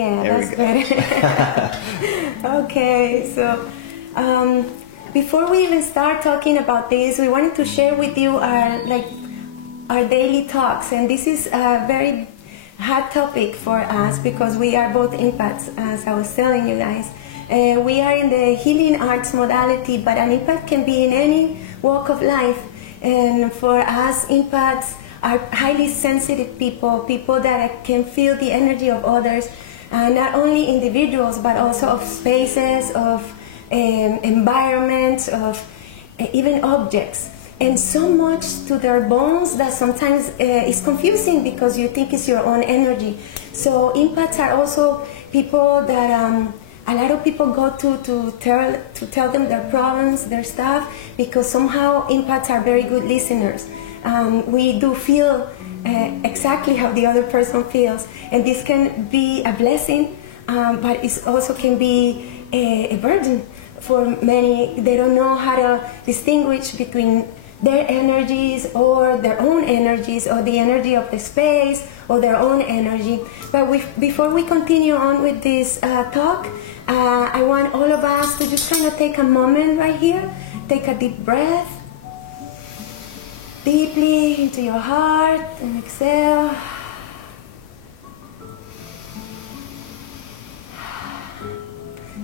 Yeah, There that's better. Okay, so before we even start talking about this, we wanted to share with you our daily talks, and this is a very hot topic for us because we are both empaths, as I was telling you guys. We are in the healing arts modality, but an empath can be in any walk of life, and for us, empaths are highly sensitive people that can feel the energy of others. Not only individuals, but also of spaces, of environments, of even objects. And so much to their bones that sometimes it's confusing because you think it's your own energy. So empaths are also people that a lot of people go to tell them their problems, their stuff, because somehow empaths are very good listeners. We do feel exactly how the other person feels, and this can be a blessing, but it also can be a burden for many. They don't know how to distinguish between their energies or their own energies, or the energy of the space or their own energy. But before we continue on with this talk, I want all of us to just kind of take a moment right here, take a deep breath deeply into your heart and exhale.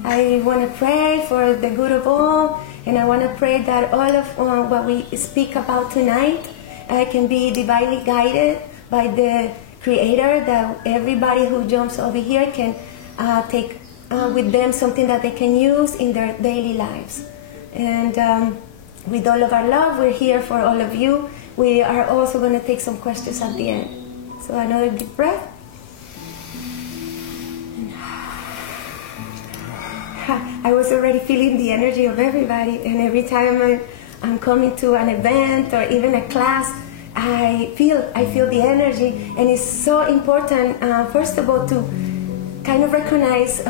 I want to pray for the good of all, and I want to pray that all of what we speak about tonight can be divinely guided by the Creator, that everybody who jumps over here can take with them something that they can use in their daily lives. And with all of our love, we're here for all of you. We are also going to take some questions at the end. So another deep breath. I was already feeling the energy of everybody, and every time I'm coming to an event or even a class, I feel the energy. And it's so important, first of all, to kind of recognize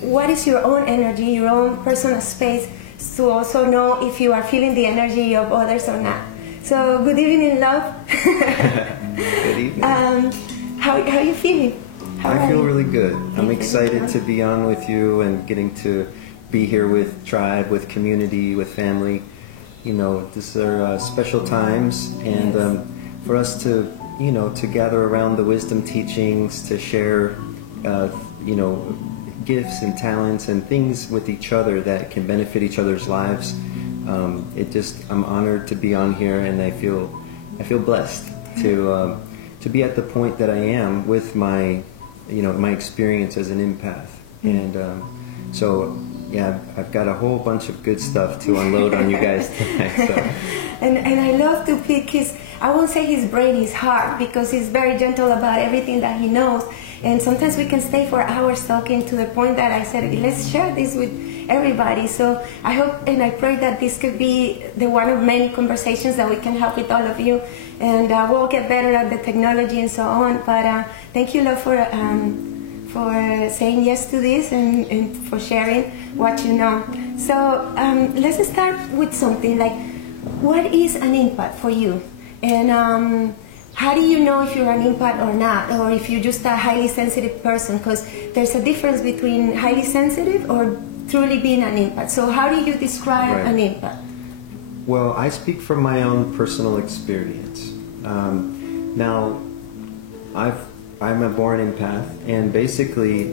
what is your own energy, your own personal space, to also know if you are feeling the energy of others or not. So good evening, love. Good evening. How are you feeling? I feel really good. I'm excited to be on with you and getting to be here with tribe, with community, with family. You know, these are special times, and for us to, you know, to gather around the wisdom teachings, to share, you know, gifts and talents and things with each other that can benefit each other's lives. I'm honored to be on here, and I feel blessed to be at the point that I am with my, you know, my experience as an empath. And so yeah, I've got a whole bunch of good stuff to unload on you guys tonight. So. And I love to pick I won't say his brain, his heart, because he's very gentle about everything that he knows. And sometimes we can stay for hours talking, to the point that I said, let's share this with everybody. So I hope and I pray that this could be the one of many conversations that we can have with all of you. And we'll get better at the technology and so on. But thank you, love, for saying yes to this and for sharing what you know. So let's start with something like, what is an empath for you? And how do you know if you're an empath or not, or if you're just a highly sensitive person? Because there's a difference between highly sensitive or truly being an empath. So how do you describe an empath? Well, I speak from my own personal experience. Now, I'm a born empath, and basically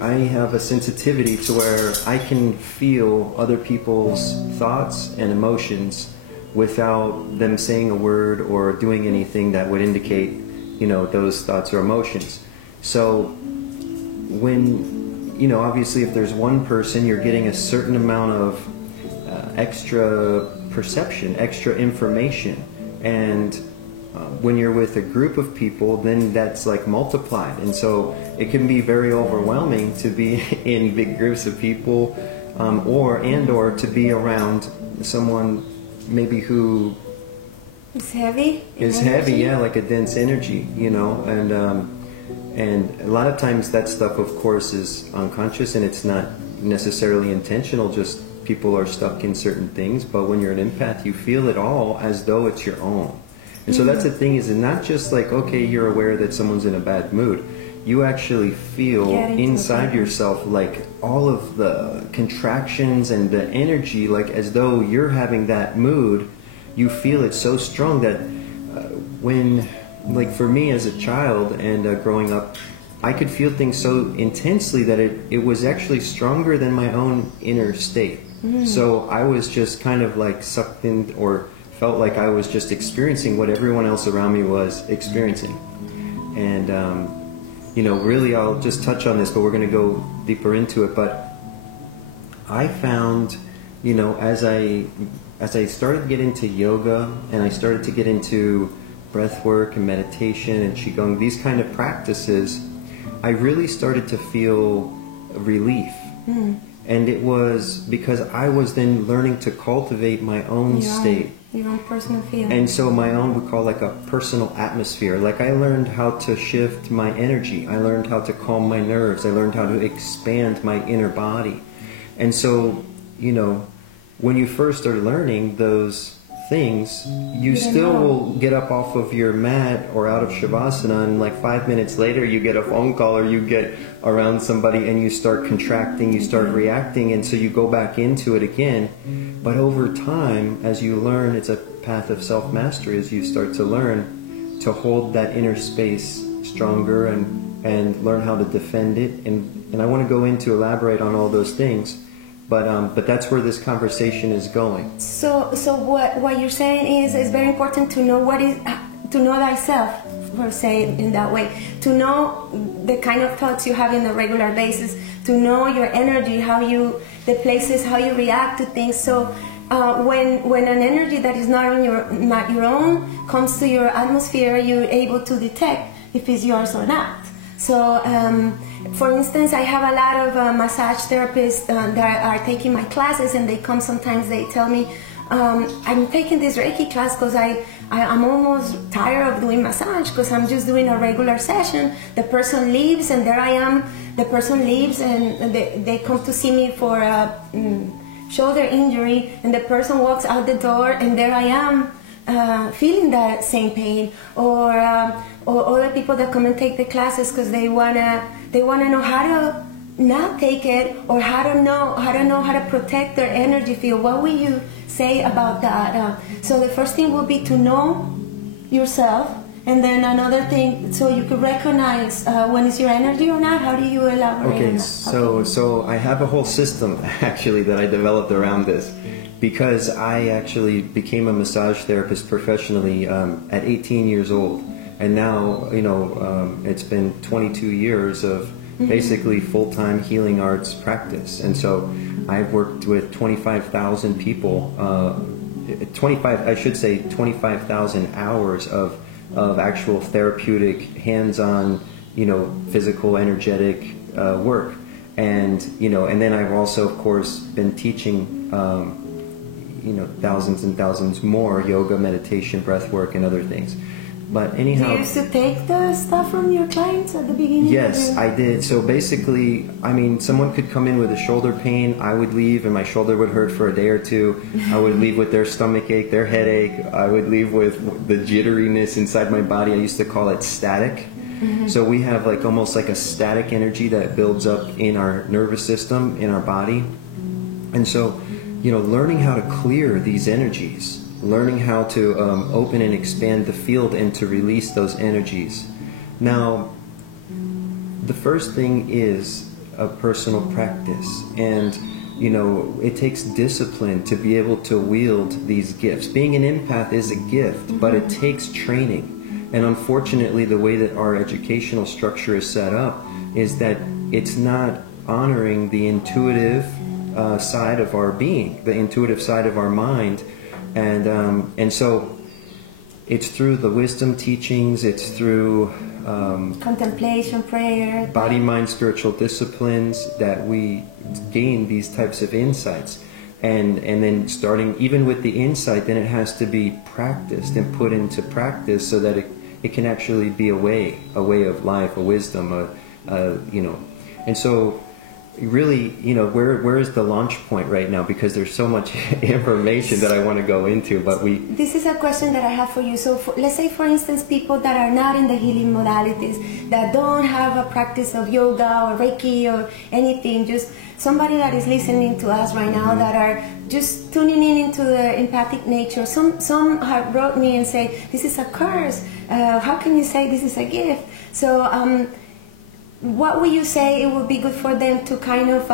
I have a sensitivity to where I can feel other people's thoughts and emotions without them saying a word or doing anything that would indicate, you know, those thoughts or emotions. So when, you know, obviously if there's one person, you're getting a certain amount of extra perception, extra information, and when you're with a group of people, then that's like multiplied. And so it can be very overwhelming to be in big groups of people, or to be around someone maybe who is heavy, yeah, like a dense energy, you know. And a lot of times that stuff, of course, is unconscious, and it's not necessarily intentional, just people are stuck in certain things. But when you're an empath, you feel it all as though it's your own. And so that's the thing, is not just like, okay, you're aware that someone's in a bad mood. you actually feel inside yourself like all of the contractions and the energy, like as though you're having that mood. You feel it so strong that when, like for me as a child and growing up, I could feel things so intensely that it was actually stronger than my own inner state. So I was just kind of like sucked in, or felt like I was just experiencing what everyone else around me was experiencing. And you know, really I'll just touch on this, but we're going to go deeper into it. But I found, you know, as I started to get into yoga and I started to get into breath work and meditation and qigong, these kind of practices, I really started to feel relief. And it was because I was then learning to cultivate my own state. Your own personal feeling. And so my own, we call like a personal atmosphere. Like I learned how to shift my energy. I learned how to calm my nerves. I learned how to expand my inner body. And so, you know, when you first are learning those things, you still will get up off of your mat or out of Shavasana, and like 5 minutes later you get a phone call or you get around somebody and you start contracting, you start reacting, and so you go back into it again. But over time, as you learn, it's a path of self-mastery, as you start to learn to hold that inner space stronger and learn how to defend it. And I want to go in to elaborate on all those things. But that's where this conversation is going. So what you're saying is it's very important to know to know thyself, per se, in that way. To know the kind of thoughts you have in a regular basis. To know your energy, how you react to things. So when an energy that is not your own comes to your atmosphere, you're able to detect if it's yours or not. So, for instance, I have a lot of massage therapists that are taking my classes, and they come sometimes, they tell me, I'm taking this Reiki class because I'm almost tired of doing massage because I'm just doing a regular session. The person leaves and there I am. The person leaves and they come to see me for a shoulder injury, and the person walks out the door and there I am feeling that same pain. Or other people that come and take the classes because they wanna know how to not take it, or how to know how to protect their energy field. What will you say about that? So the first thing will be to know yourself, and then another thing, so you can recognize when it's your energy or not. How do you elaborate on that? So I have a whole system actually that I developed around this, because I actually became a massage therapist professionally at 18 years old. And now, you know, it's been 22 years of basically full-time healing arts practice. And so I've worked with 25,000 people, 25,000 hours of actual therapeutic, hands-on, you know, physical, energetic work. And, you know, and then I've also, of course, been teaching, you know, thousands and thousands more yoga, meditation, breath work, and other things. But anyhow, do you used to take the stuff from your clients at the beginning? Yes, I did. So basically, I mean, someone could come in with a shoulder pain. I would leave, and my shoulder would hurt for a day or two. I would leave with their stomach ache, their headache. I would leave with the jitteriness inside my body. I used to call it static. So we have like almost like a static energy that builds up in our nervous system, in our body. And so, you know, learning how to clear these energies, learning how to open and expand the field and to release those energies. Now, the first thing is a personal practice, and you know, it takes discipline to be able to wield these gifts. Being an empath is a gift, but it takes training. And unfortunately, the way that our educational structure is set up is that it's not honoring the intuitive side of our being, the intuitive side of our mind. And so it's through the wisdom teachings, it's through contemplation, prayer, body, mind, spiritual disciplines that we gain these types of insights. And then starting even with the insight, then it has to be practiced and put into practice so that it can actually be a way of life, a wisdom, you know. And so really, where is the launch point right now? Because there's so much information that I want to go into, but This is a question that I have for you. So let's say, for instance, people that are not in the healing modalities, that don't have a practice of yoga or Reiki or anything, just somebody that is listening to us right now that are just tuning in into the empathic nature. Some have wrote me and say, this is a curse. How can you say this is a gift? So what would you say it would be good for them to kind of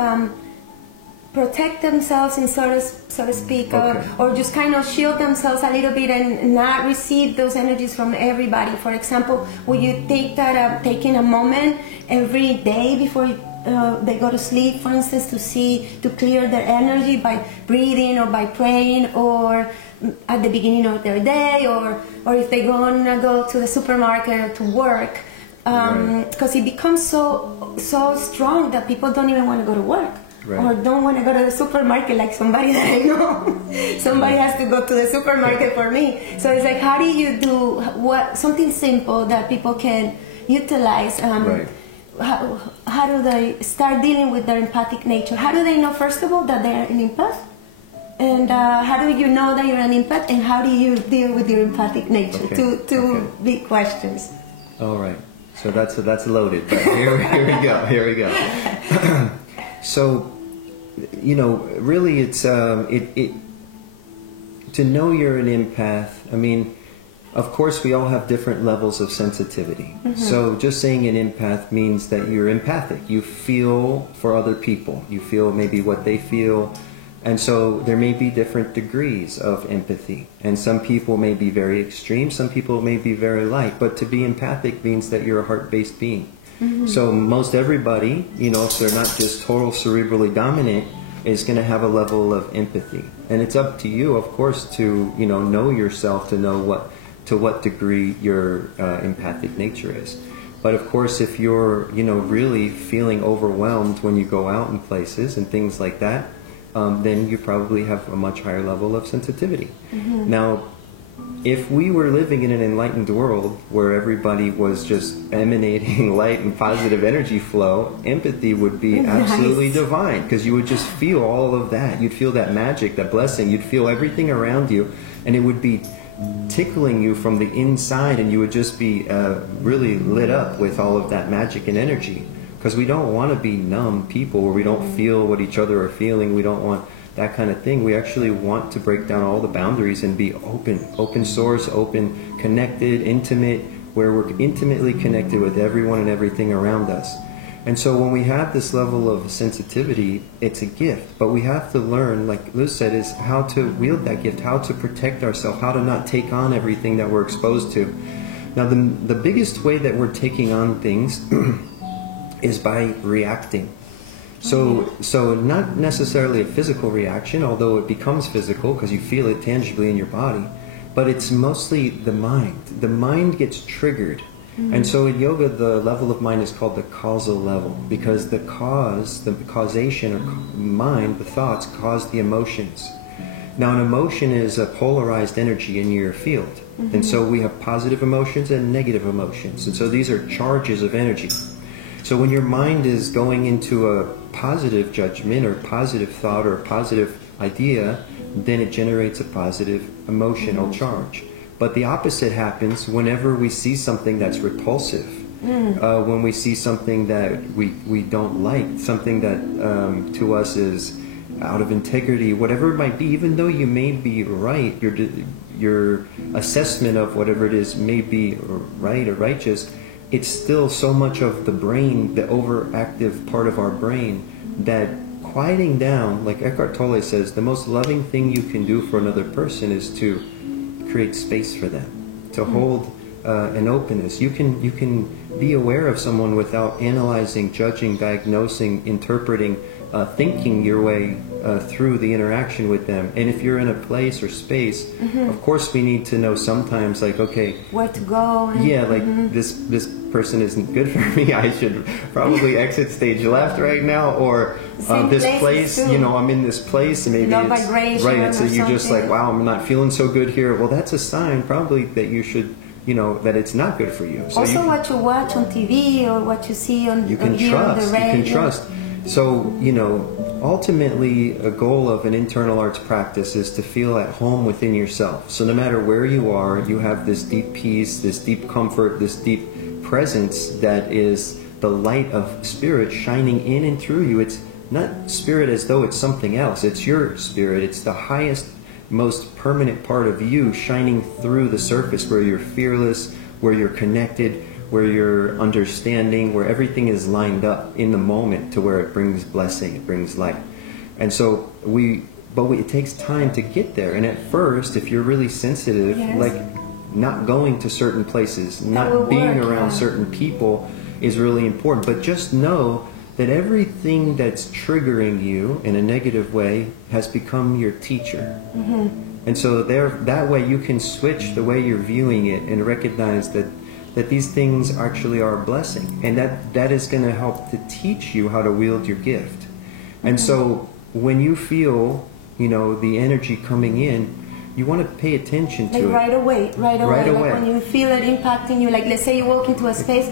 protect themselves, in so to speak, or just kind of shield themselves a little bit and not receive those energies from everybody? For example, would you think that taking a moment every day before they go to sleep, for instance, to clear their energy by breathing or by praying, or at the beginning of their day, or if they're gonna go to the supermarket or to work, because it becomes so strong that people don't even want to go to work. Right. Or don't want to go to the supermarket, like somebody that I know. Somebody has to go to the supermarket for me. So it's like, how do you do something simple that people can utilize? How do they start dealing with their empathic nature? How do they know, first of all, that they're an empath? And how do you know that you're an empath? And how do you deal with your empathic nature? Two big questions. All right. So that's loaded. But here we go. So, really, it's to know you're an empath. I mean, of course, we all have different levels of sensitivity. Mm-hmm. So, just saying an empath means that you're empathic. You feel for other people. You feel maybe what they feel. And so there may be different degrees of empathy. And some people may be very extreme. Some people may be very light. But to be empathic means that you're a heart-based being. Mm-hmm. So most everybody, if they're not just total cerebrally dominant, is going to have a level of empathy. And it's up to you, of course, to know yourself, to know to what degree your empathic nature is. But of course, if you're really feeling overwhelmed when you go out in places and things like that, then you probably have a much higher level of sensitivity. Mm-hmm. Now, if we were living in an enlightened world where everybody was just emanating light and positive energy flow, empathy would be absolutely divine, because you would just feel all of that. You'd feel that magic, that blessing. You'd feel everything around you, and it would be tickling you from the inside, and you would just be really lit up with all of that magic and energy. Because we don't want to be numb people where we don't feel what each other are feeling. We don't want that kind of thing. We actually want to break down all the boundaries and be open source, open, connected, intimate, where we're intimately connected with everyone and everything around us. And so when we have this level of sensitivity, it's a gift. But we have to learn, like Luz said, is how to wield that gift, how to protect ourselves, how to not take on everything that we're exposed to. Now, the biggest way that we're taking on things is by reacting. So not necessarily a physical reaction, although it becomes physical because you feel it tangibly in your body, but it's mostly the mind. The mind gets triggered. Mm-hmm. And so in yoga, the level of mind is called the causal level, because the causation or mind, the thoughts, cause the emotions. Now, an emotion is a polarized energy in your field. Mm-hmm. And so we have positive emotions and negative emotions. And so these are charges of energy. So when your mind is going into a positive judgment or positive thought or positive idea, then it generates a positive emotional charge. But the opposite happens whenever we see something that's repulsive. When we see something that we don't like, something that to us is out of integrity, whatever it might be, even though you may be right, your assessment of whatever it is may be right or righteous, it's still so much of the brain, the overactive part of our brain, that quieting down, like Eckhart Tolle says, the most loving thing you can do for another person is to create space for them, to hold an openness. You can be aware of someone without analyzing, judging, diagnosing, interpreting, thinking your way through the interaction with them. And if you're in a place or space, of course we need to know sometimes, like, okay, where to go. Yeah, like this person isn't good for me. I should probably exit stage left right now, or this place, I'm in this place, and maybe it's right. And so you're just like, wow, I'm not feeling so good here. Well, that's a sign probably that you should, that it's not good for you. So also, what you watch on TV or what you see on the radio. You can trust. So, you know, ultimately a goal of an internal arts practice is to feel at home within yourself. So no matter where you are, you have this deep peace, this deep comfort, this deep presence that is the light of spirit shining in and through you. It's not spirit as though it's something else. It's your spirit. It's the highest, most permanent part of you shining through the surface, where you're fearless, where you're connected, where you're understanding, where everything is lined up in the moment to where it brings blessing, it brings light. And so it takes time to get there. And at first, if you're really sensitive, yes. like not going to certain places, not being around certain people is really important. But just know that everything that's triggering you in a negative way has become your teacher. Mm-hmm. And so that way you can switch the way you're viewing it and recognize that these things actually are a blessing, and that is going to help to teach you how to wield your gift. And so when you feel, you know, the energy coming in, you want to pay attention to it. Right away. Like when you feel it impacting you, like let's say you walk into a space,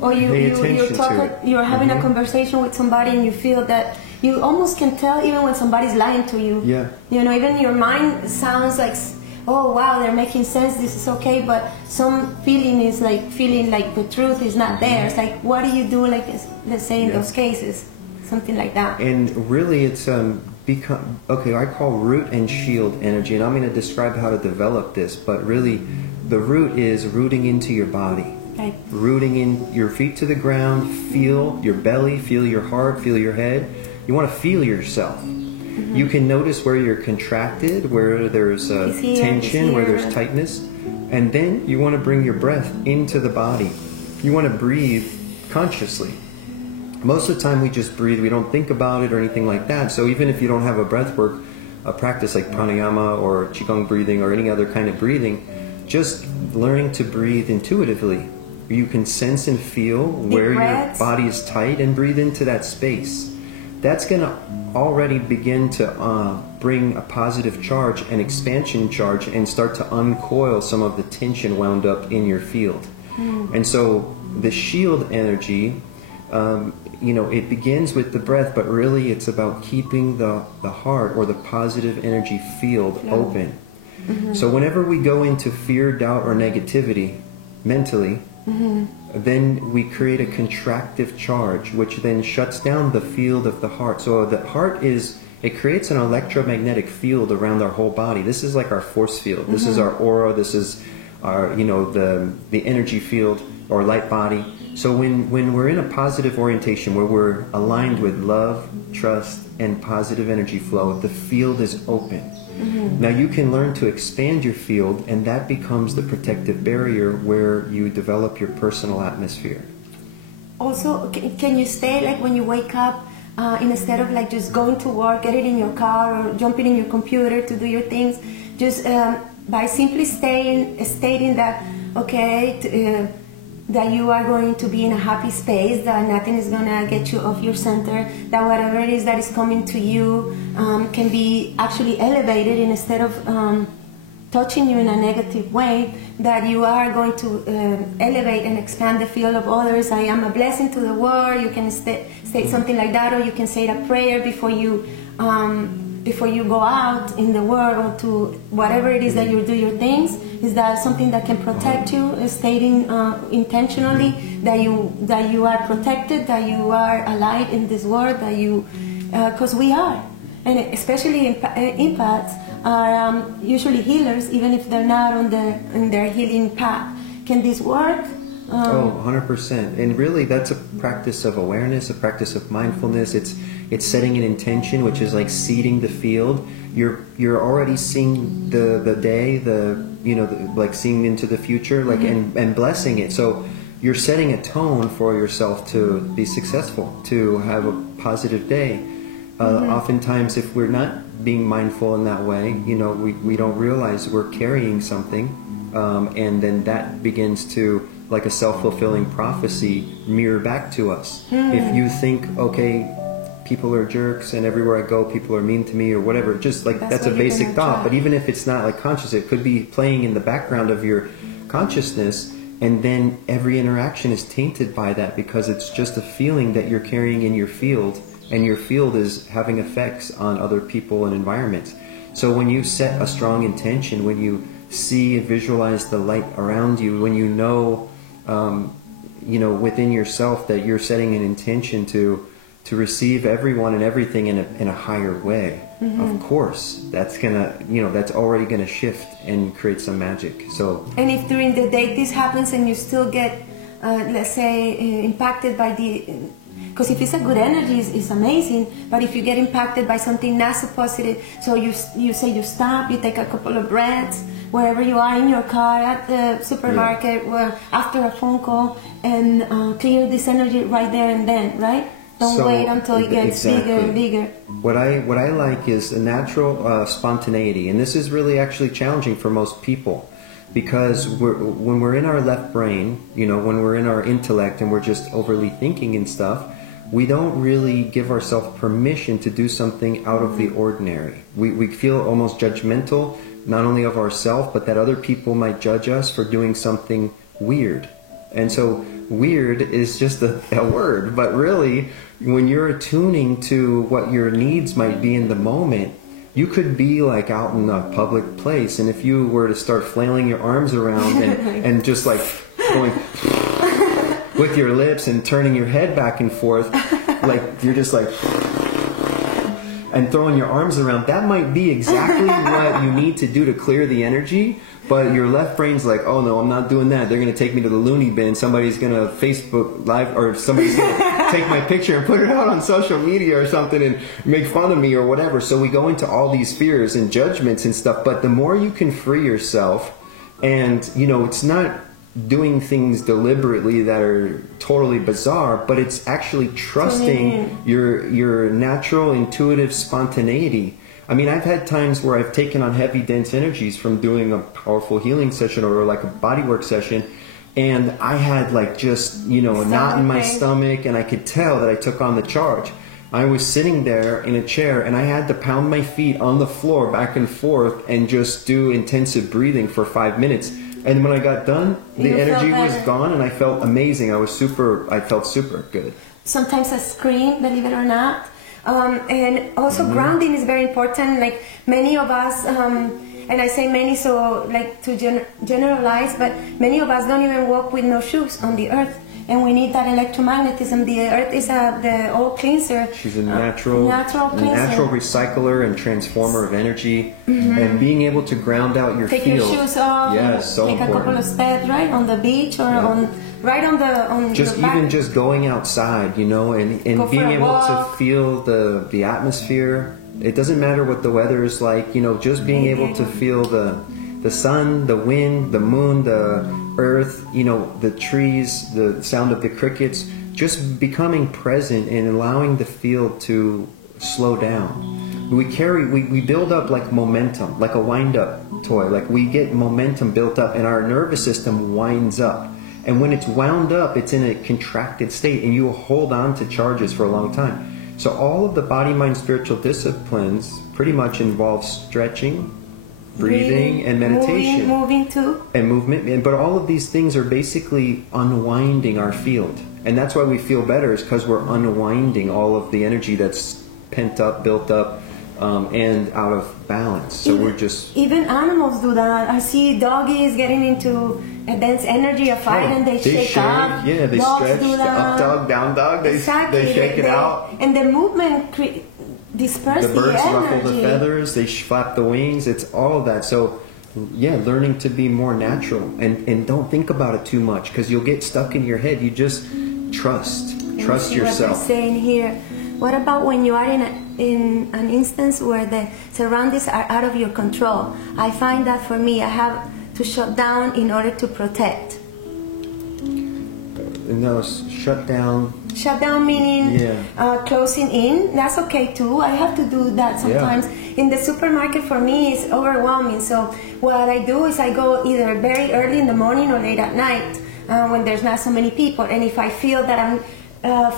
or you're having a conversation with somebody and you feel that you almost can tell even when somebody's lying to you. Yeah. You know, even your mind sounds like, oh wow, they're making sense, this is okay, but some feeling is like feeling like the truth is not there. It's like, what do you do, like let's say in those cases, something like that. And really it's I call root and shield energy, and I'm going to describe how to develop this, but really the root is rooting into your body. Right. Rooting in your feet to the ground, feel your belly, feel your heart, feel your head. You want to feel yourself. Mm-hmm. You can notice where you're contracted, where there's tension, where there's tightness. And then you want to bring your breath into the body. You want to breathe consciously. Most of the time we just breathe. We don't think about it or anything like that. So even if you don't have a breath work, a practice like pranayama or qigong breathing or any other kind of breathing, just learning to breathe intuitively. You can sense and feel where your body is tight and breathe into that space. That's going to already begin to bring a positive charge, an expansion charge, and start to uncoil some of the tension wound up in your field. And so the shield energy, it begins with the breath, but really it's about keeping the heart or the positive energy field open. Mm-hmm. So whenever we go into fear, doubt, or negativity mentally, then we create a contractive charge, which then shuts down the field of the heart. So the heart it creates an electromagnetic field around our whole body. This is like our force field. This is our aura. This is our, the energy field or light body. So when we're in a positive orientation, where we're aligned with love, trust, and positive energy flow, the field is open. Now you can learn to expand your field, and that becomes the protective barrier where you develop your personal atmosphere. Also, can you stay, like when you wake up, instead of like just going to work, get it in your car or jumping in your computer to do your things, just by simply stating that, okay, that you are going to be in a happy space, that nothing is going to get you off your center, that whatever it is that is coming to you can be actually elevated instead of touching you in a negative way, that you are going to elevate and expand the field of others. I am a blessing to the world. You can state something like that, or you can say a prayer before you go out in the world, or to whatever it is that you do your things. Is that something that can protect you? Stating intentionally that you are protected, that you are a light in this world, that you, because we are, and especially empaths are usually healers, even if they're not on their healing path. Can this work? 100%. And really, that's a practice of awareness, a practice of mindfulness. It's setting an intention, which is like seeding the field. You're already seeing the day, like seeing into the future, like and blessing it. So you're setting a tone for yourself to be successful, to have a positive day. Oftentimes, if we're not being mindful in that way, we don't realize we're carrying something, and then that begins to, like a self-fulfilling prophecy, mirror back to us. If you think, okay, people are jerks and everywhere I go people are mean to me or whatever, just like that's a basic thought, but even if it's not like conscious, it could be playing in the background of your consciousness, and then every interaction is tainted by that because it's just a feeling that you're carrying in your field and your field is having effects on other people and environments. So when you set a strong intention, when you see and visualize the light around you, when you know within yourself that you're setting an intention to receive everyone and everything in a higher way, of course, that's that's already gonna shift and create some magic. So, and if during the day this happens and you still get, let's say, impacted by because if it's a good energy, it's amazing. But if you get impacted by something not so positive, so you say you stop, you take a couple of breaths, wherever you are, in your car, at the supermarket, after a phone call, and clear this energy right there and then, right? Don't wait until it gets bigger and bigger. What I like is a natural spontaneity, and this is really actually challenging for most people, because when we're in our left brain, when we're in our intellect and we're just overly thinking and stuff, we don't really give ourselves permission to do something out of the ordinary. We feel almost judgmental, not only of ourselves, but that other people might judge us for doing something weird. And so weird is just a word, but really, when you're attuning to what your needs might be in the moment, you could be like out in a public place, and if you were to start flailing your arms around and just like going with your lips and turning your head back and forth, like you're just like, and throwing your arms around, that might be exactly what you need to do to clear the energy. But your left brain's like, oh no, I'm not doing that. They're going to take me to the loony bin. Somebody's going to Facebook Live, or somebody's going to take my picture and put it out on social media or something and make fun of me or whatever. So we go into all these fears and judgments and stuff. But the more you can free yourself, and it's not doing things deliberately that are totally bizarre, but it's actually trusting your natural, intuitive spontaneity. I mean, I've had times where I've taken on heavy, dense energies from doing a powerful healing session or like a bodywork session, and I had like just, a knot in my stomach, and I could tell that I took on the charge. I was sitting there in a chair, and I had to pound my feet on the floor back and forth and just do intensive breathing for 5 minutes. And when I got done, the energy was gone, and I felt amazing. I felt super good. Sometimes I scream, believe it or not. And also grounding is very important. Like many of us, and I say many so like to generalize, but many of us don't even walk with no shoes on the earth. And we need that electromagnetism. The earth is the old cleanser. She's a natural recycler and transformer of energy. And being able to ground out your field. Take your shoes off. Yes, so take important. A couple of steps, right, on the beach or even just going outside, and being able to feel the atmosphere. It doesn't matter what the weather is like, just being able to feel the sun, the wind, the moon, the earth, the trees, the sound of the crickets, just becoming present and allowing the field to slow down. We build up like momentum, like a wind-up toy. Like we get momentum built up and our nervous system winds up. And when it's wound up, it's in a contracted state, and you will hold on to charges for a long time. So all of the body, mind, spiritual disciplines pretty much involve stretching, breathing, and meditation. Moving too. And movement. But all of these things are basically unwinding our field. And that's why we feel better, is because we're unwinding all of the energy that's pent up, built up, and out of balance. So even animals do that. I see doggies getting into a dense energy, a fight, and they shake up. Yeah, they Dogs stretch. do that. Up dog, down dog. They shake it out. And the movement disperses the energy. The birds ruffle the feathers. They flap the wings. It's all of that. So, learning to be more natural and don't think about it too much, because you'll get stuck in your head. You just trust yourself. What they're saying here. What about when you are in an instance where the surroundings are out of your control? I find that for me, I have to shut down in order to protect. No, shut down. Shut down meaning closing in. That's okay too. I have to do that sometimes. Yeah. In the supermarket, for me, it's overwhelming. So what I do is I go either very early in the morning or late at night when there's not so many people. And if I feel that I'm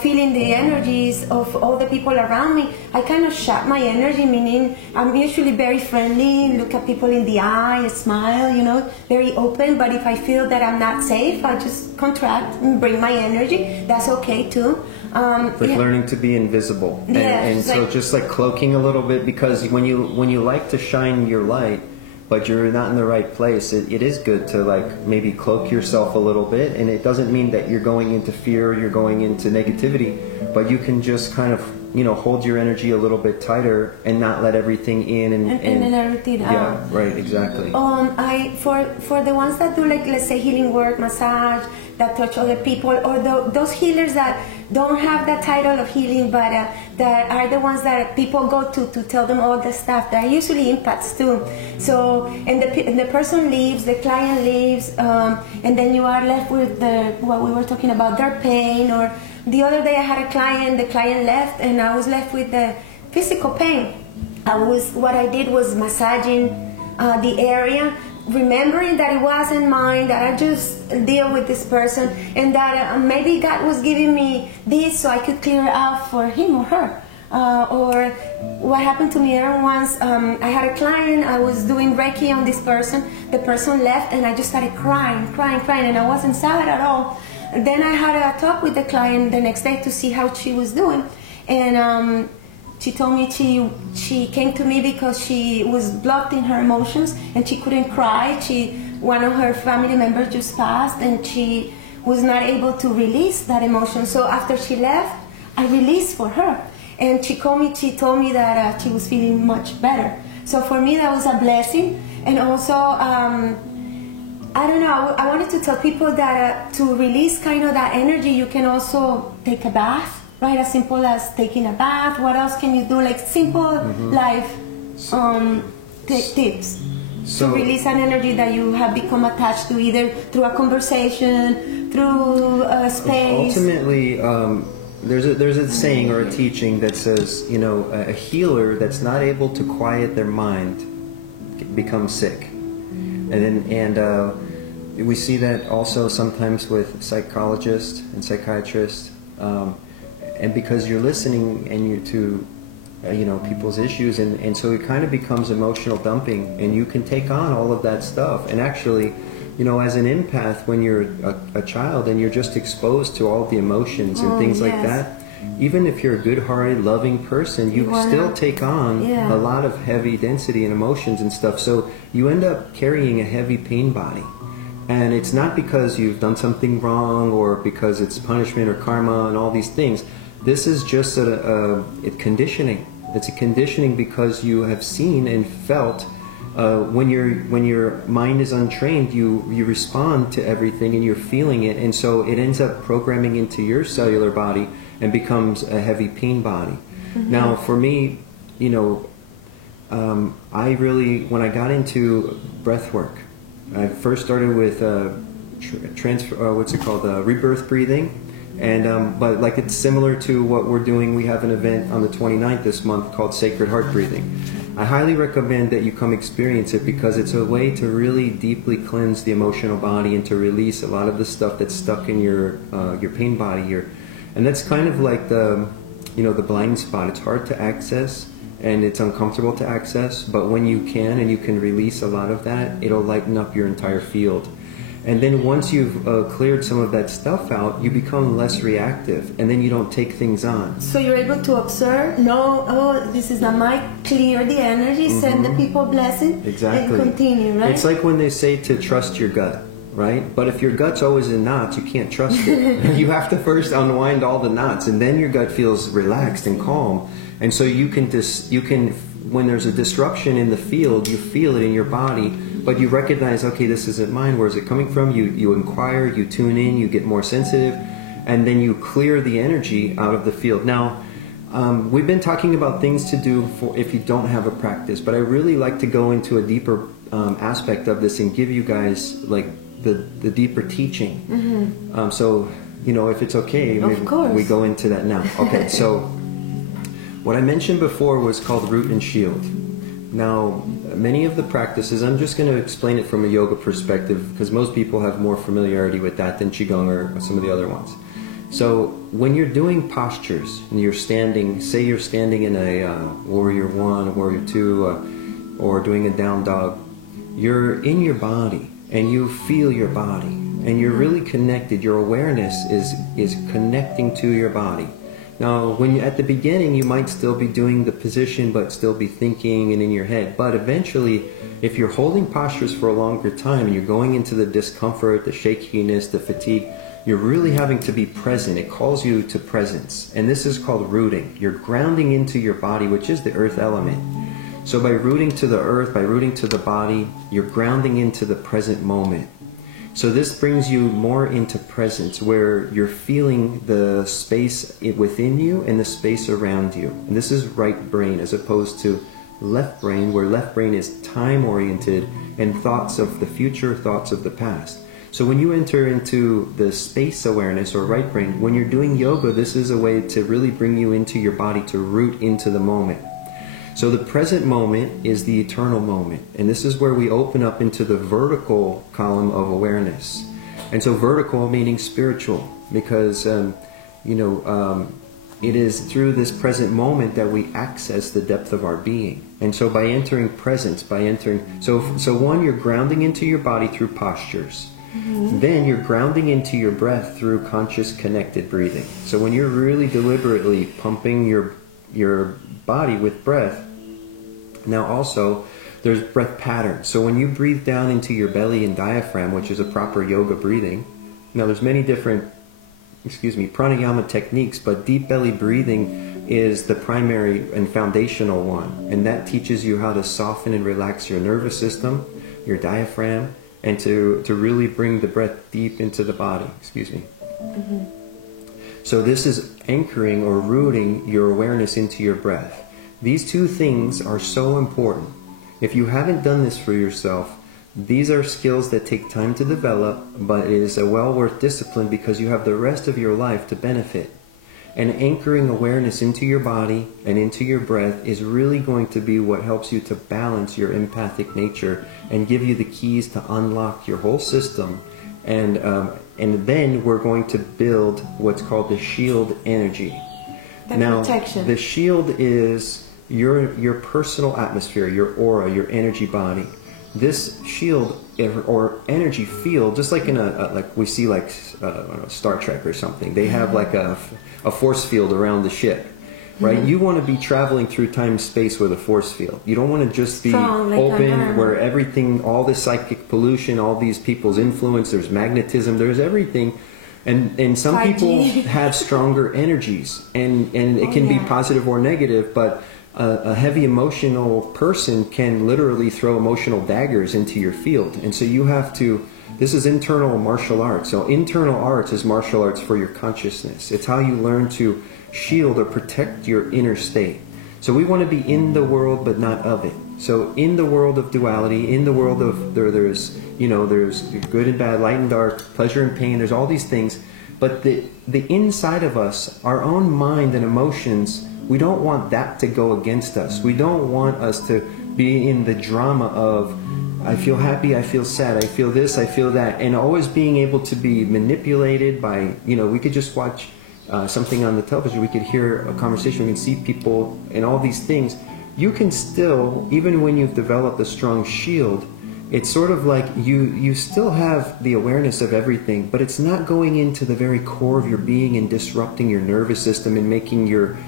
feeling the energies of all the people around me, I kind of shut my energy, meaning I'm usually very friendly, look at people in the eye, smile, very open. But if I feel that I'm not safe, I just contract and bring my energy. That's okay too. Like learning to be invisible, and so just like cloaking a little bit, because when you like to shine your light, but you're not in the right place, it is good to like maybe cloak yourself a little bit, and it doesn't mean that you're going into fear, you're going into negativity, but you can just kind of hold your energy a little bit tighter and not let everything in and everything out. Yeah, right, exactly. For the ones that do, like, let's say, healing work, massage, that touch other people, or those healers that don't have the title of healing, but that are the ones that people go to tell them all the stuff, that are usually empaths too. So, and the person leaves, the client leaves, and then you are left with what we were talking about, their pain. Or the other day I had a client, the client left, and I was left with the physical pain. What I did was massaging the area, remembering that it wasn't mine, that I just deal with this person, and that maybe God was giving me this so I could clear it out for him or her. Or what happened to me once, I had a client, I was doing Reiki on this person, the person left, and I just started crying, and I wasn't sad at all. Then I had a talk with the client the next day to see how she was doing, and she told me she came to me because she was blocked in her emotions and she couldn't cry. One of her family members just passed and she was not able to release that emotion. So after she left, I released for her, and she told me that she was feeling much better. So for me that was a blessing. And also I don't know, I wanted to tell people that to release kind of that energy, you can also take a bath. Right, as simple as taking a bath. What else can you do? Like simple life tips to release an energy that you have become attached to, either through a conversation, through a space. Ultimately, there's a saying or a teaching that says, a healer that's not able to quiet their mind becomes sick, and we see that also sometimes with psychologists and psychiatrists. And because you're listening and you're to, people's issues, and so it kind of becomes emotional dumping, and you can take on all of that stuff. And actually, as an empath, when you're a child and you're just exposed to all the emotions and things like that, even if you're a good-hearted, loving person, you still take on a lot of heavy density and emotions and stuff. So you end up carrying a heavy pain body. And it's not because you've done something wrong or because it's punishment or karma and all these things. This is just a conditioning. It's a conditioning because you have seen and felt when your mind is untrained, you respond to everything and you're feeling it, and so it ends up programming into your cellular body and becomes a heavy pain body. Now, for me, I really, when I got into breath work, I first started with rebirth breathing. And but like it's similar to what we're doing. We have an event on the 29th this month called Sacred Heart Breathing. I highly recommend that you come experience it, because it's a way to really deeply cleanse the emotional body and to release a lot of the stuff that's stuck in your pain body here. And that's kind of like the blind spot. It's hard to access and it's uncomfortable to access, but when you can and you can release a lot of that, it'll lighten up your entire field. And then once you've cleared some of that stuff out, you become less reactive, and then you don't take things on. So you're able to observe, this is not mine, clear the energy, send the people blessing, exactly, and continue, right? It's like when they say to trust your gut, right? But if your gut's always in knots, you can't trust it. You have to first unwind all the knots, and then your gut feels relaxed and calm. And so you can when there's a disruption in the field, you feel it in your body, but you recognize, okay, this isn't mine. Where's it coming from? You inquire, you tune in, you get more sensitive, and then you clear the energy out of the field. Now, we've been talking about things to do for if you don't have a practice, but I really like to go into a deeper aspect of this and give you guys like the deeper teaching. So, if it's okay, maybe we go into that now. Okay, so what I mentioned before was called Root and Shield. Now, many of the practices, I'm just going to explain it from a yoga perspective because most people have more familiarity with that than Qigong or some of the other ones. So when you're doing postures and you're standing, say you're standing in a warrior one, warrior two, or doing a down dog, you're in your body and you feel your body and you're really connected. Your awareness is connecting to your body. Now, when at the beginning, you might still be doing the position, but still be thinking and in your head. But eventually, if you're holding postures for a longer time and you're going into the discomfort, the shakiness, the fatigue, you're really having to be present. It calls you to presence. And this is called rooting. You're grounding into your body, which is the earth element. So by rooting to the earth, by rooting to the body, you're grounding into the present moment. So this brings you more into presence, where you're feeling the space within you and the space around you. And this is right brain as opposed to left brain, where left brain is time-oriented and thoughts of the future, thoughts of the past. So when you enter into the space awareness or right brain, when you're doing yoga, this is a way to really bring you into your body, to root into the moment. So the present moment is the eternal moment, and this is where we open up into the vertical column of awareness. And so vertical meaning spiritual, because it is through this present moment that we access the depth of our being. And so by entering presence, so one, you're grounding into your body through postures. Mm-hmm. Then you're grounding into your breath through conscious connected breathing. So when you're really deliberately pumping your body with breath, now also there's breath patterns. So when you breathe down into your belly and diaphragm, which is a proper yoga breathing, now there's many different pranayama techniques, but deep belly breathing is the primary and foundational one, and that teaches you how to soften and relax your nervous system, your diaphragm, and to really bring the breath deep into the body. Mm-hmm. So this is anchoring or rooting your awareness into your breath. These two things are so important. If you haven't done this for yourself, these are skills that take time to develop, but it is a well worth discipline because you have the rest of your life to benefit. And anchoring awareness into your body and into your breath is really going to be what helps you to balance your empathic nature and give you the keys to unlock your whole system. And then we're going to build what's called the shield energy. Protection. The shield is your personal atmosphere, your aura, your energy body. This shield or energy field, just like in like we see Star Trek or something, they have like a force field around the ship, right? Mm-hmm. You want to be traveling through time and space with a force field. You don't want to just be strong, open where everything, all the psychic pollution, all these people's influence, there's magnetism, there's everything. And some 5G. people have stronger energies, and it can be positive or negative, but a heavy emotional person can literally throw emotional daggers into your field. And so you have to, this is internal martial arts. So internal arts is martial arts for your consciousness. It's how you learn to shield or protect your inner state. So we want to be in the world but not of it. So in the world of duality, in the world of there's good and bad, light and dark, pleasure and pain, there's all these things. But the inside of us, our own mind and emotions, we don't want that to go against us. We don't want us to be in the drama of I feel happy, I feel sad, I feel this, I feel that, and always being able to be manipulated by, we could just watch something on the television, we could hear a conversation, we can see people and all these things. You can still, even when you've developed a strong shield, it's sort of like you still have the awareness of everything, but it's not going into the very core of your being and disrupting your nervous system and making your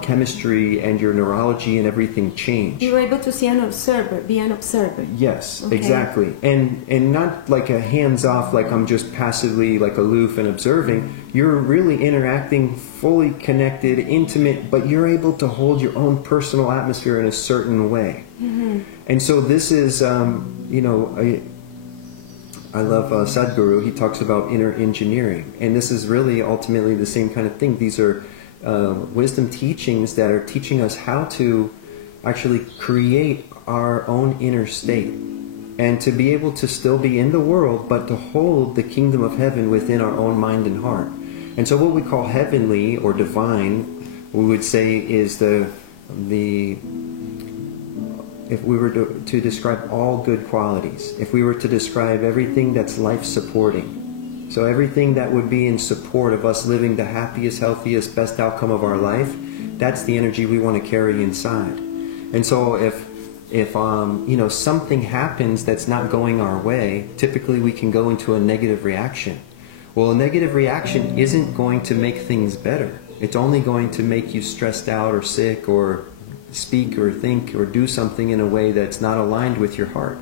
chemistry and your neurology and everything change. You're able to see an observer, be an observer. Yes, okay. Exactly. And not like a hands-off, like I'm just passively like aloof and observing. You're really interacting, fully connected, intimate, but you're able to hold your own personal atmosphere in a certain way. Mm-hmm. And so this is, I love Sadhguru. He talks about inner engineering. And this is really ultimately the same kind of thing. These are wisdom teachings that are teaching us how to actually create our own inner state and to be able to still be in the world but to hold the kingdom of heaven within our own mind and heart. And so what we call heavenly or divine, we would say is the if we were to describe all good qualities, if we were to describe everything that's life supporting, so everything that would be in support of us living the happiest, healthiest, best outcome of our life, that's the energy we want to carry inside. And so if something happens that's not going our way, typically we can go into a negative reaction. Well, a negative reaction isn't going to make things better. It's only going to make you stressed out or sick or speak or think or do something in a way that's not aligned with your heart.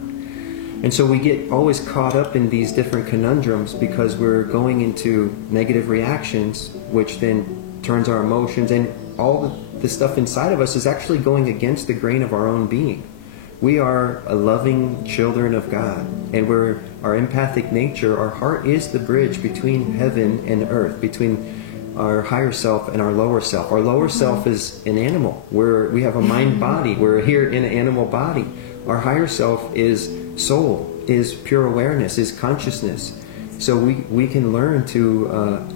And so we get always caught up in these different conundrums because we're going into negative reactions, which then turns our emotions, and all the stuff inside of us is actually going against the grain of our own being. We are a loving children of God, and we're our empathic nature. Our heart is the bridge between heaven and earth, between our higher self and our lower self. Our lower self is an animal. We have a mind body. We're here in an animal body. Our higher self is soul, is pure awareness, is consciousness. So we can learn to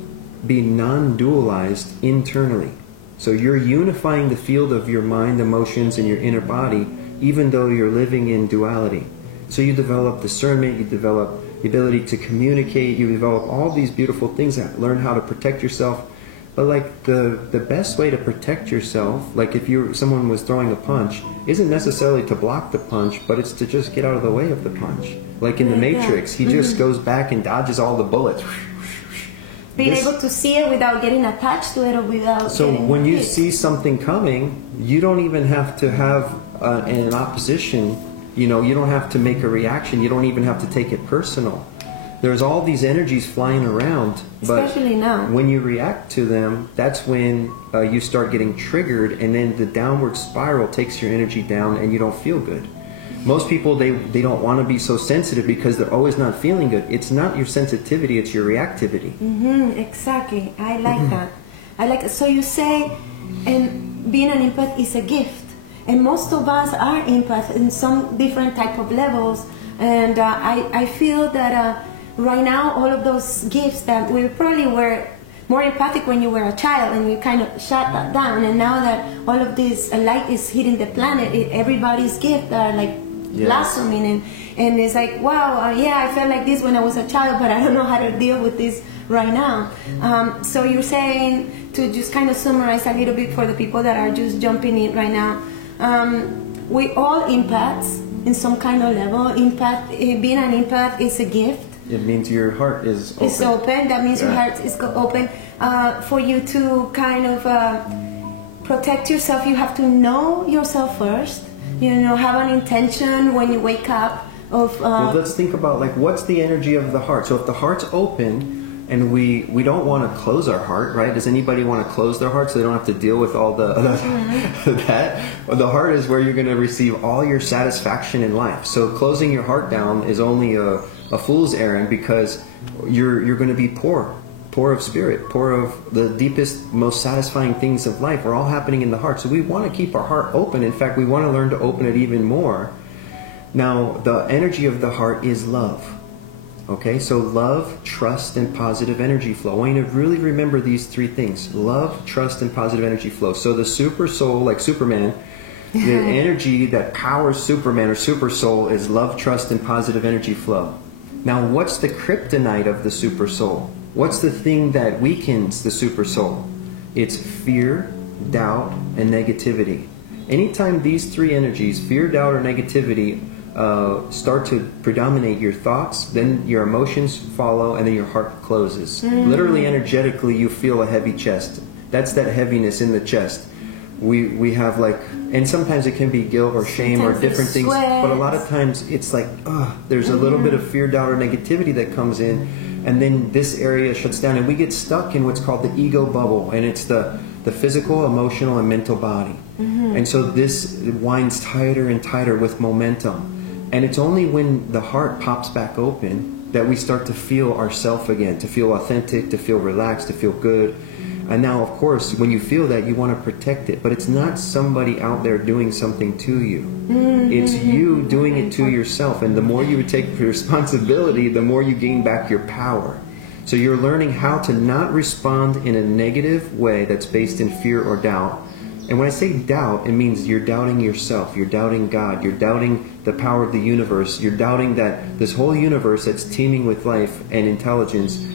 be non-dualized internally. So you're unifying the field of your mind, emotions, and your inner body, even though you're living in duality. So you develop discernment, you develop the ability to communicate, you develop all these beautiful things, that learn how to protect yourself. But like the best way to protect yourself, like if someone was throwing a punch, isn't necessarily to block the punch, but it's to just get out of the way of the punch. Like in the Matrix, he just goes back and dodges all the bullets. Being able to see it without getting attached to it or without So getting when you hit. see something coming, you don't even have to have an opposition. You don't have to make a reaction. You don't even have to take it personal. There's all these energies flying around, but especially now, when you react to them, that's when you start getting triggered, and then the downward spiral takes your energy down and you don't feel good. Most people, they don't want to be so sensitive because they're always not feeling good. It's not your sensitivity, it's your reactivity. Exactly. I like that. I like it. So you say, and being an empath is a gift, and most of us are empaths in some different type of levels, and I feel that right now all of those gifts that we probably were more empathic when you were a child and you kind of shut that down, and now that all of this light is hitting the planet, everybody's gifts are like blossoming, and it's like, wow, I felt like this when I was a child, but I don't know how to deal with this right now. So you're saying, to just kind of summarize a little bit for the people that are just jumping in right now, we all empaths in some kind of level. Being an empath is a gift. It means your heart is open. It's open. That means your heart is open. For you to kind of protect yourself, you have to know yourself first. Have an intention when you wake up of... well, let's think about, like, what's the energy of the heart? So if the heart's open, and we don't want to close our heart, right? Does anybody want to close their heart so they don't have to deal with all the that? Well, the heart is where you're going to receive all your satisfaction in life. So closing your heart down is only a fool's errand, because you're going to be poor of spirit, poor of the deepest, most satisfying things of life are all happening in the heart. So we want to keep our heart open. In fact, we want to learn to open it even more. Now, the energy of the heart is love. Okay, so love, trust, and positive energy flow. I want you to really remember these three things: love, trust, and positive energy flow. So the super soul, like Superman, the energy that powers Superman or super soul is love, trust, and positive energy flow. Now, what's the kryptonite of the super soul? What's the thing that weakens the super soul? It's fear, doubt, and negativity. Anytime these three energies, fear, doubt, or negativity, start to predominate your thoughts, then your emotions follow, and then your heart closes. Literally, energetically, you feel a heavy chest. That's that heaviness in the chest. We have, like, and sometimes it can be guilt or shame or different things, but a lot of times it's like, there's a little bit of fear, doubt, or negativity that comes in, and then this area shuts down, and we get stuck in what's called the ego bubble, and it's the physical, emotional, and mental body. And so this winds tighter and tighter with momentum, and it's only when the heart pops back open that we start to feel ourself again, to feel authentic, to feel relaxed, to feel good. And now, of course, when you feel that, you want to protect it. But it's not somebody out there doing something to you. It's you doing it to yourself. And the more you take responsibility, the more you gain back your power. So you're learning how to not respond in a negative way that's based in fear or doubt. And when I say doubt, it means you're doubting yourself. You're doubting God. You're doubting the power of the universe. You're doubting that this whole universe that's teeming with life and intelligence,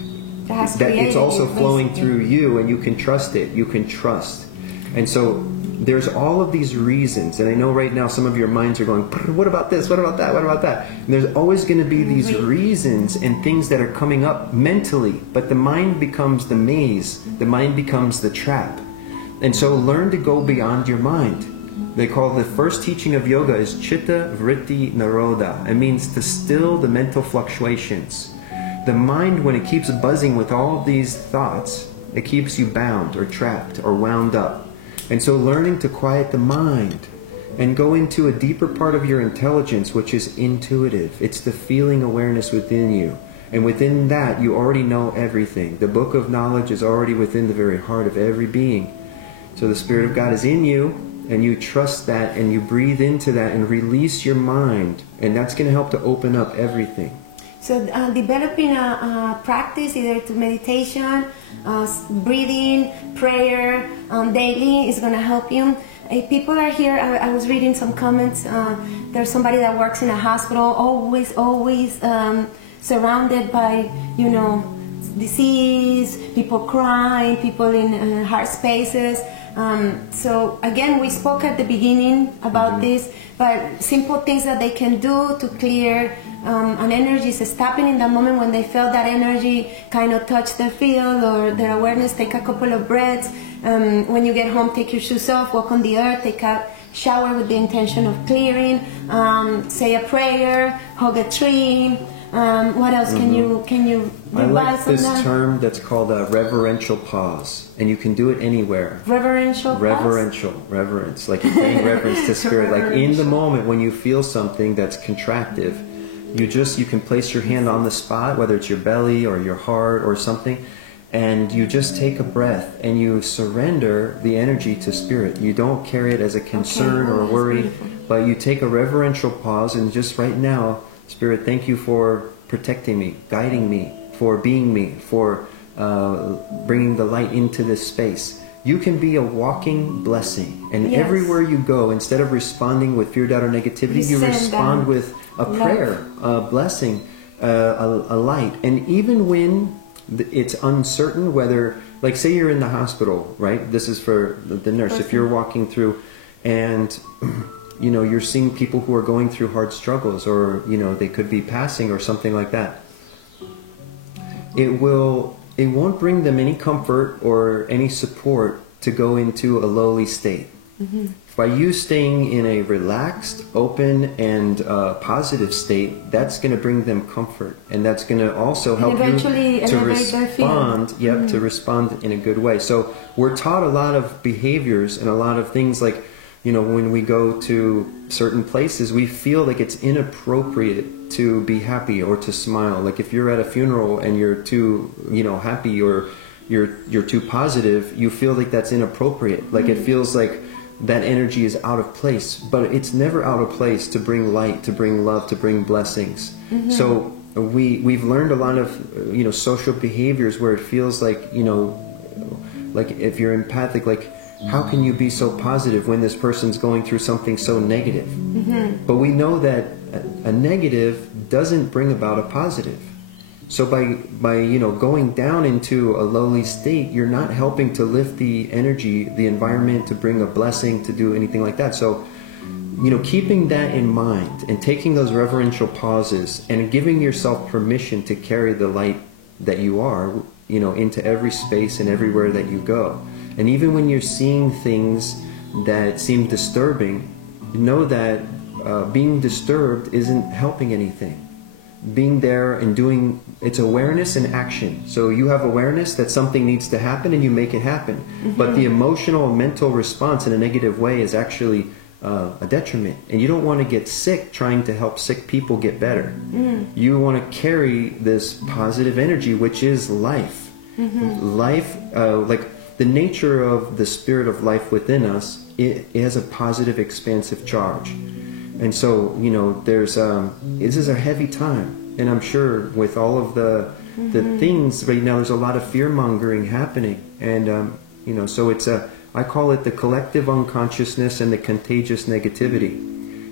that it's also flowing through you, and you can trust it. You can trust. And so there's all of these reasons, and I know right now some of your minds are going, what about this, what about that, what about that? And there's always going to be these reasons and things that are coming up mentally, but the mind becomes the maze, the mind becomes the trap. And so learn to go beyond your mind. They call the first teaching of yoga is Chitta Vritti Naroda. It means to still the mental fluctuations. The mind, when it keeps buzzing with all of these thoughts, it keeps you bound or trapped or wound up. And so learning to quiet the mind and go into a deeper part of your intelligence, which is intuitive. It's the feeling awareness within you. And within that, you already know everything. The book of knowledge is already within the very heart of every being. So the Spirit of God is in you, and you trust that, and you breathe into that and release your mind. And that's going to help to open up everything. So developing a practice, either to meditation, breathing, prayer, daily is going to help you. If people are here, I was reading some comments. There's somebody that works in a hospital, always surrounded by, you know, disease, people crying, people in hard spaces. So again, we spoke at the beginning about this, but simple things that they can do to clear an energy, is stopping in that moment when they feel that energy kind of touch their field or their awareness, take a couple of breaths. When you get home, take your shoes off, walk on the earth, take a shower with the intention of clearing, say a prayer, hug a tree. What else can you I like this term that's called a reverential pause, and you can do it anywhere. Reverential pause? Reverence, like you're paying reverence to Spirit. Like in the moment when you feel something that's contractive, you can place your hand on the spot, whether it's your belly or your heart or something, and you just take a breath and you surrender the energy to Spirit. You don't carry it as a concern or a worry, but you take a reverential pause and just right now, Spirit, thank you for protecting me, guiding me, for being me, for bringing the light into this space. You can be a walking blessing. And everywhere you go, instead of responding with fear, doubt, or negativity, you respond with a prayer, a blessing, a light. And even when it's uncertain whether, like say you're in the hospital, right? This is for the nurse. If you're walking through and you know, you're seeing people who are going through hard struggles, or, you know, they could be passing or something like that. It won't bring them any comfort or any support to go into a lowly state. By you staying in a relaxed, open, and positive state, that's going to bring them comfort, and that's going to also help you to respond. To respond in a good way. So we're taught a lot of behaviors and a lot of things, like, you know, when we go to certain places, we feel like it's inappropriate to be happy or to smile. Like if you're at a funeral and you're too, you know, happy, or you're too positive, you feel like that's inappropriate. Like it feels like that energy is out of place, but it's never out of place to bring light, to bring love, to bring blessings. So we've learned a lot of, you know, social behaviors where it feels like, you know, like if you're empathic, like, how can you be so positive when this person's going through something so negative? But we know that a negative doesn't bring about a positive. So by you know, going down into a lowly state, you're not helping to lift the energy, the environment, to bring a blessing, to do anything like that. So, you know, keeping that in mind and taking those reverential pauses and giving yourself permission to carry the light that you are, you know, into every space and everywhere that you go. And even when you're seeing things that seem disturbing, know that being disturbed isn't helping anything. Being there and doing, it's awareness and action. So you have awareness that something needs to happen and you make it happen. But the emotional and mental response in a negative way is actually a detriment. And you don't want to get sick trying to help sick people get better. You want to carry this positive energy, which is life. Life, like, the nature of the spirit of life within us, it has a positive, expansive charge. And so, you know, there's this is a heavy time, and I'm sure with all of the things right now, there's a lot of fear mongering happening, and you know, so it's I call it the collective unconsciousness and the contagious negativity.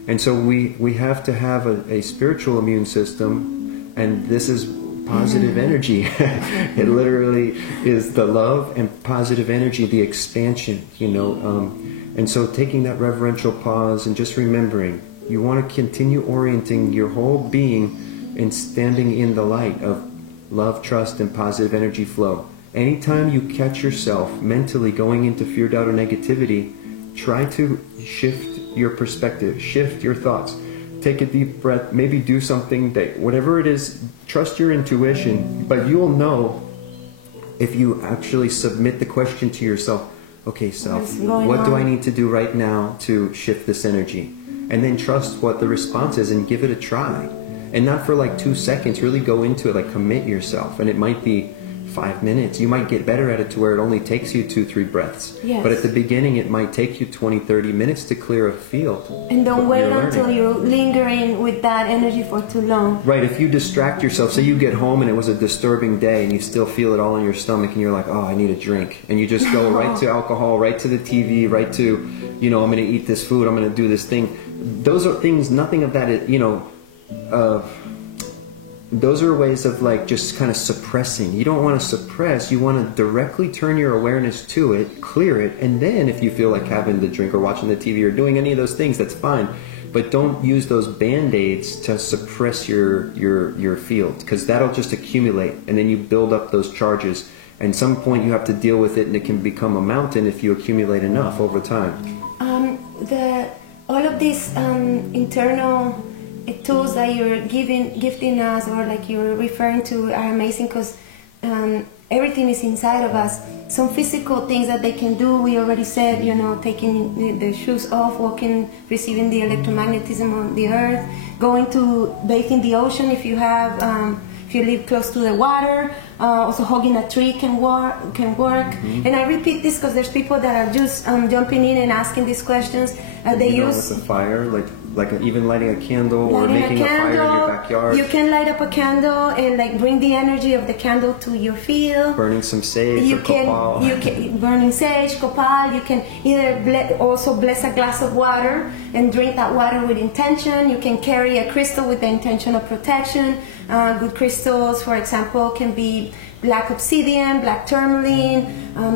And so we have to have a spiritual immune system, and this is positive energy. It literally is the love and positive energy, the expansion, you know. And so taking that reverential pause and just remembering, you want to continue orienting your whole being and standing in the light of love, trust, and positive energy flow. Anytime you catch yourself mentally going into fear, doubt, or negativity, try to shift your perspective, shift your thoughts. Take a deep breath, maybe do something that, whatever it is, trust your intuition, but you'll know if you actually submit the question to yourself, okay, self, what do I need to do right now to shift this energy? And then trust what the response is and give it a try. And not for like 2 seconds, really go into it, like commit yourself. And it might be 5 minutes. You might get better at it to where it only takes you 2-3 breaths. Yes. But at the beginning, it might take you 20-30 minutes to clear a field. And don't wait until you're lingering with that energy for too long. Right. If you distract yourself, say you get home and it was a disturbing day and you still feel it all in your stomach and you're like, oh, I need a drink. And you just go right to alcohol, right to the TV, right to, you know, I'm going to eat this food, I'm going to do this thing. Those are things, nothing of that, you know, those are ways of like just kind of suppressing. You don't want to suppress, you want to directly turn your awareness to it, clear it, and then if you feel like having the drink or watching the TV or doing any of those things, that's fine. But don't use those band-aids to suppress your field, because that'll just accumulate and then you build up those charges. And at some point you have to deal with it and it can become a mountain if you accumulate enough over time. All of these internal tools that you're gifting us, or like you're referring to, are amazing, because everything is inside of us. Some physical things that they can do, we already said, you know, taking the shoes off, walking, receiving the electromagnetism on the earth, going to bathe in the ocean if you have, if you live close to the water. Also hugging a tree can work. Mm-hmm. And I repeat this because there's people that are just jumping in and asking these questions. They use with the fire, like even lighting a candle or making a fire in your backyard. You can light up a candle and like bring the energy of the candle to your field. Burning some sage or copal. You can burning sage, copal. You can either also bless a glass of water and drink that water with intention. You can carry a crystal with the intention of protection. Good crystals, for example, can be black obsidian, black tourmaline,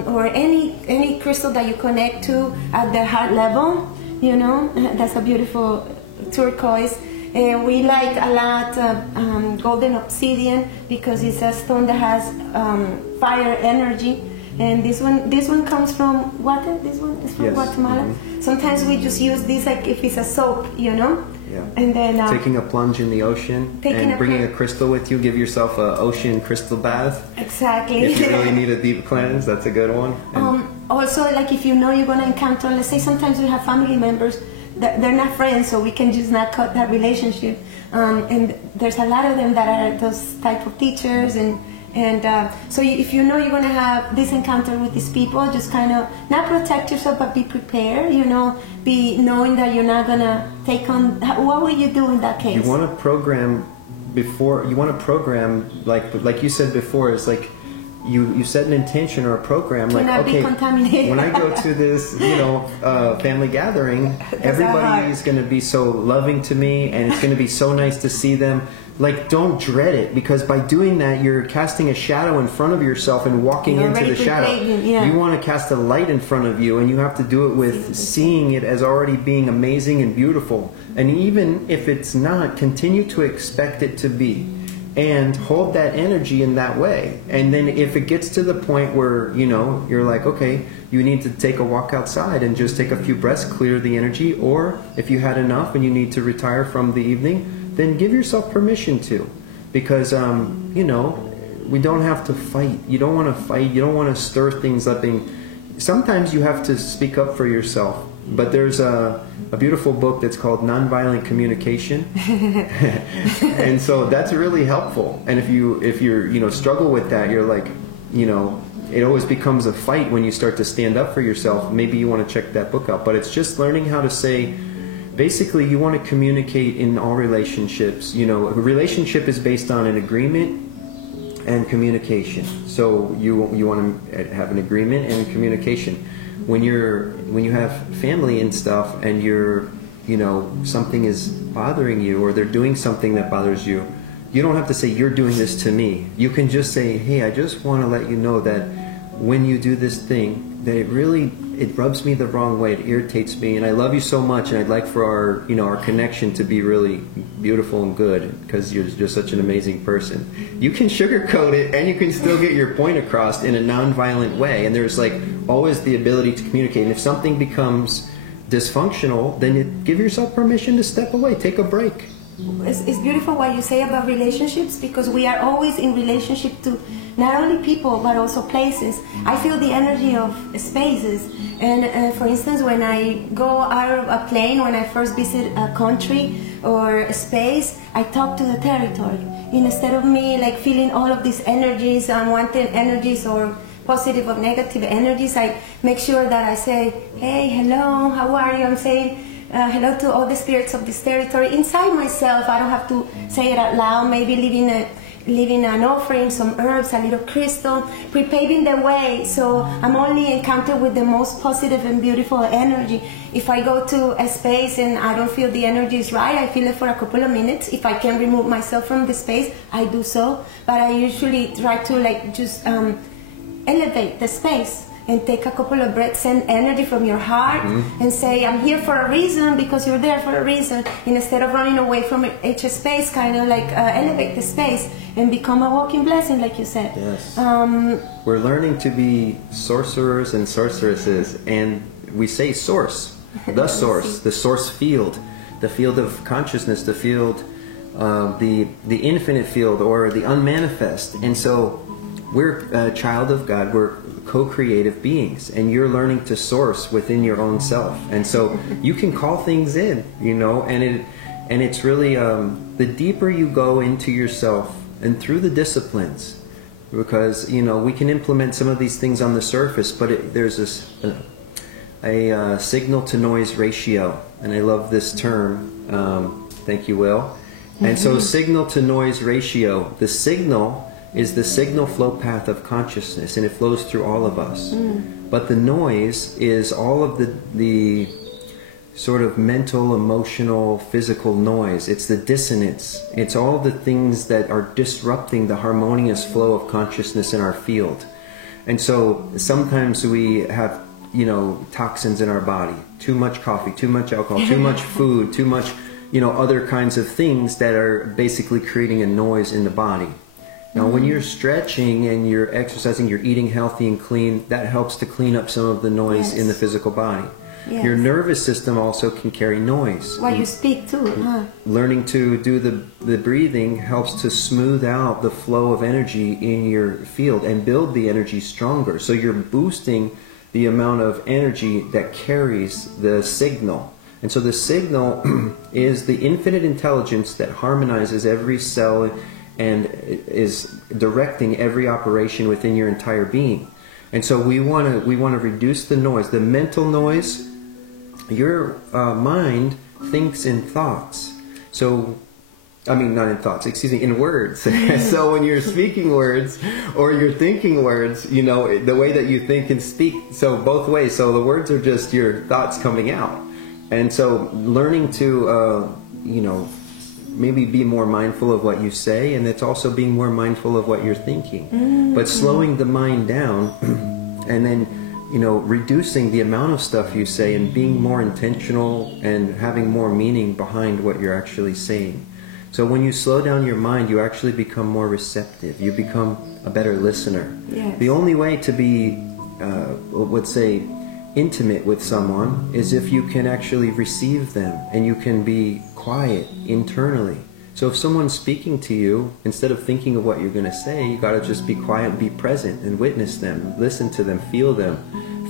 or any crystal that you connect to at the heart level. You know, that's a beautiful turquoise. We like a lot golden obsidian because it's a stone that has fire energy. And this one comes from Guatemala. This one is from Guatemala. Mm-hmm. Sometimes we just use this like if it's a soap, you know. Yeah. And then taking a plunge in the ocean and bringing a crystal with you, give yourself an ocean crystal bath. Exactly. If you really need a deep cleanse, that's a good one. Also, like if you know you're going to encounter, let's say sometimes we have family members that they're not friends, so we can just not cut that relationship. And there's a lot of them that are those type of teachers, and so if you know you're going to have this encounter with these people, just kind of not protect yourself, but be prepared. You know, be knowing that you're not going to take on. What will you do in that case? You want to program before. You want to program like you said before. It's like you set an intention or a program. Like, okay, when I go to this, family gathering, everybody is going to be so loving to me, and it's going to be so nice to see them. Like, don't dread it, because by doing that, you're casting a shadow in front of yourself and walking into the shadow. Yeah. You want to cast a light in front of you, and you have to do it with seeing it as already being amazing and beautiful. And even if it's not, continue to expect it to be. And hold that energy in that way. And then if it gets to the point where, you're like, okay, you need to take a walk outside and just take a few breaths, clear the energy. Or if you had enough and you need to retire from the evening, then give yourself permission to. Because, we don't have to fight. You don't want to fight. You don't want to stir things up. And sometimes you have to speak up for yourself. But there's a beautiful book that's called Nonviolent Communication, and so that's really helpful. And if you're struggle with that, you're like, it always becomes a fight when you start to stand up for yourself. Maybe you want to check that book out. But it's just learning how to say, basically, you want to communicate in all relationships. A relationship is based on an agreement and communication. So you want to have an agreement and communication. When you have family and stuff, and something is bothering you, or they're doing something that bothers you, you don't have to say, you're doing this to me. You can just say, hey, I just want to let you know that when you do this thing, that it rubs me the wrong way. It irritates me, and I love you so much, and I'd like for our connection to be really beautiful and good, because you're just such an amazing person. You can sugarcoat it, and you can still get your point across in a non-violent way. And there's like always the ability to communicate. And if something becomes dysfunctional, then you give yourself permission to step away, take a break. It's beautiful what you say about relationships, because we are always in relationship to not only people but also places. I feel the energy of spaces, and for instance, when I go out of a plane, when I first visit a country or a space, I talk to the territory instead of me like feeling all of these energies, unwanted energies, or positive or negative energies. I make sure that I say, hey, hello, how are you? I'm saying hello to all the spirits of this territory inside myself. I don't have to say it out loud. Maybe leaving an offering, some herbs, a little crystal, preparing the way, so I'm only encountered with the most positive and beautiful energy. If I go to a space and I don't feel the energy is right, I feel it for a couple of minutes. If I can remove myself from the space, I do so. But I usually try to like just elevate the space and take a couple of breaths and energy from your heart, and say, I'm here for a reason, because you're there for a reason. And instead of running away from each space, kind of like elevate the space and become a walking blessing, like you said. Yes. We're learning to be sorcerers and sorceresses, and we say source, the source, the source field, the field of consciousness, the field, the infinite field, or the unmanifest. And so we're a child of God, we're co-creative beings, and you're learning to source within your own self. And so you can call things in, and it's really the deeper you go into yourself and through the disciplines, because we can implement some of these things on the surface, but there's this a signal to noise ratio, and I love this term. Thank you, Will. And so signal to noise ratio, the signal is the signal flow path of consciousness, and it flows through all of us. But the noise is all of the sort of mental, emotional, physical noise. It's the dissonance. It's all the things that are disrupting the harmonious flow of consciousness in our field. And so sometimes we have, toxins in our body, too much coffee, too much alcohol, too much food, too much, other kinds of things that are basically creating a noise in the body. Now, when you're stretching and you're exercising, you're eating healthy and clean, that helps to clean up some of the noise in the physical body. Yes. Your nervous system also can carry noise. Well, you speak too, huh? Learning to do the breathing helps to smooth out the flow of energy in your field and build the energy stronger. So you're boosting the amount of energy that carries the signal. And so the signal is the infinite intelligence that harmonizes every cell and is directing every operation within your entire being. And so we want to reduce the noise, the mental noise. Your mind thinks in thoughts. So, not in thoughts, in words. So when you're speaking words or you're thinking words, the way that you think and speak, so both ways. So the words are just your thoughts coming out. And so learning to, maybe be more mindful of what you say, and it's also being more mindful of what you're thinking. But slowing the mind down and then, reducing the amount of stuff you say and being more intentional and having more meaning behind what you're actually saying. So when you slow down your mind, you actually become more receptive. You become a better listener. Yes. The only way to be, let's say, intimate with someone is if you can actually receive them and you can be quiet internally. So if someone's speaking to you, instead of thinking of what you're going to say, you got to just be quiet, be present, and witness them, listen to them, feel them.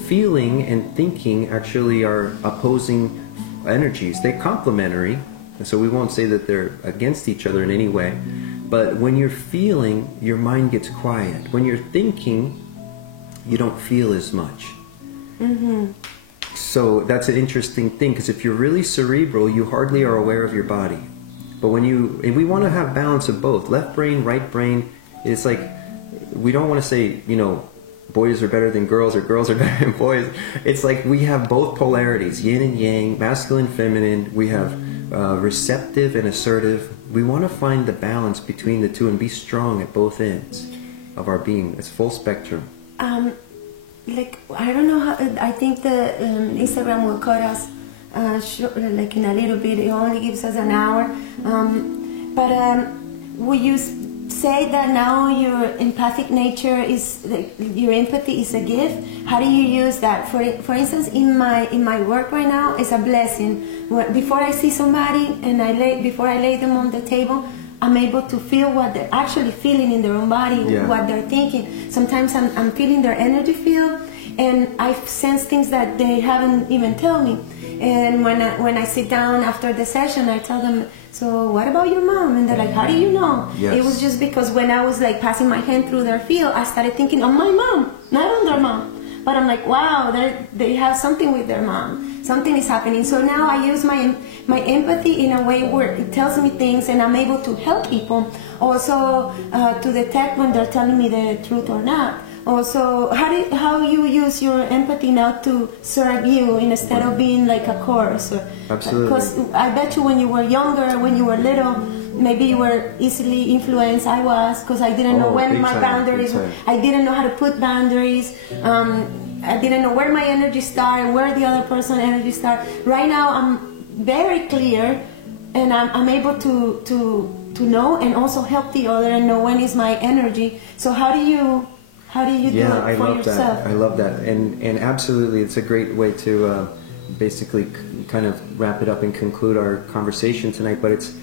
Feeling and thinking actually are opposing energies. They're complementary, so we won't say that they're against each other in any way. But when you're feeling, your mind gets quiet. When you're thinking, you don't feel as much. So that's an interesting thing, because if you're really cerebral, you hardly are aware of your body. But and we want to have balance of both, left brain, right brain. It's like, we don't want to say, boys are better than girls or girls are better than boys. It's like we have both polarities, yin and yang, masculine, feminine. We have receptive and assertive. We want to find the balance between the two and be strong at both ends of our being. It's full spectrum. like, I don't know how, I think the Instagram will cut us like in a little bit. It only gives us an hour. But will you say that now your empathic nature is, like, your empathy is a gift? How do you use that? For instance, in my work right now, it's a blessing. Before I see somebody and before I lay them on the table, I'm able to feel what they're actually feeling in their own body, what they're thinking. Sometimes I'm feeling their energy field, and I sense things that they haven't even told me. And when I sit down after the session, I tell them, so what about your mom? And they're like, how do you know? Yes. It was just because when I was like passing my hand through their field, I started thinking on my mom, not on their mom. But I'm like, wow, they have something with their mom. Something is happening. So now I use my empathy in a way where it tells me things, and I'm able to help people. Also, to detect when they're telling me the truth or not. Also, how you use your empathy now to serve you instead of being like a chorus? Absolutely. Because I bet you when you were younger, when you were little, maybe you were easily influenced. I was, because I didn't know when my boundaries. I didn't know how to put boundaries. I didn't know where my energy started, where the other person's energy started. Right now, I'm very clear, and I'm able to know and also help the other and know when is my energy. So how do you do it for yourself? I love that, and absolutely, it's a great way to basically kind of wrap it up and conclude our conversation tonight. But it's,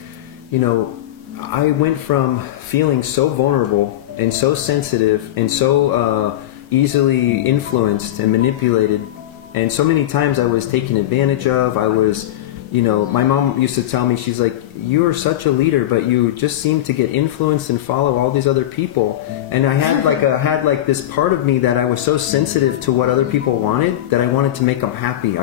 I went from feeling so vulnerable and so sensitive and so easily influenced and manipulated, and so many times I was taken advantage of. I was, my mom used to tell me, she's like, you are such a leader, but you just seem to get influenced and follow all these other people. And I had like this part of me that I was so sensitive to what other people wanted that I wanted to make them happy.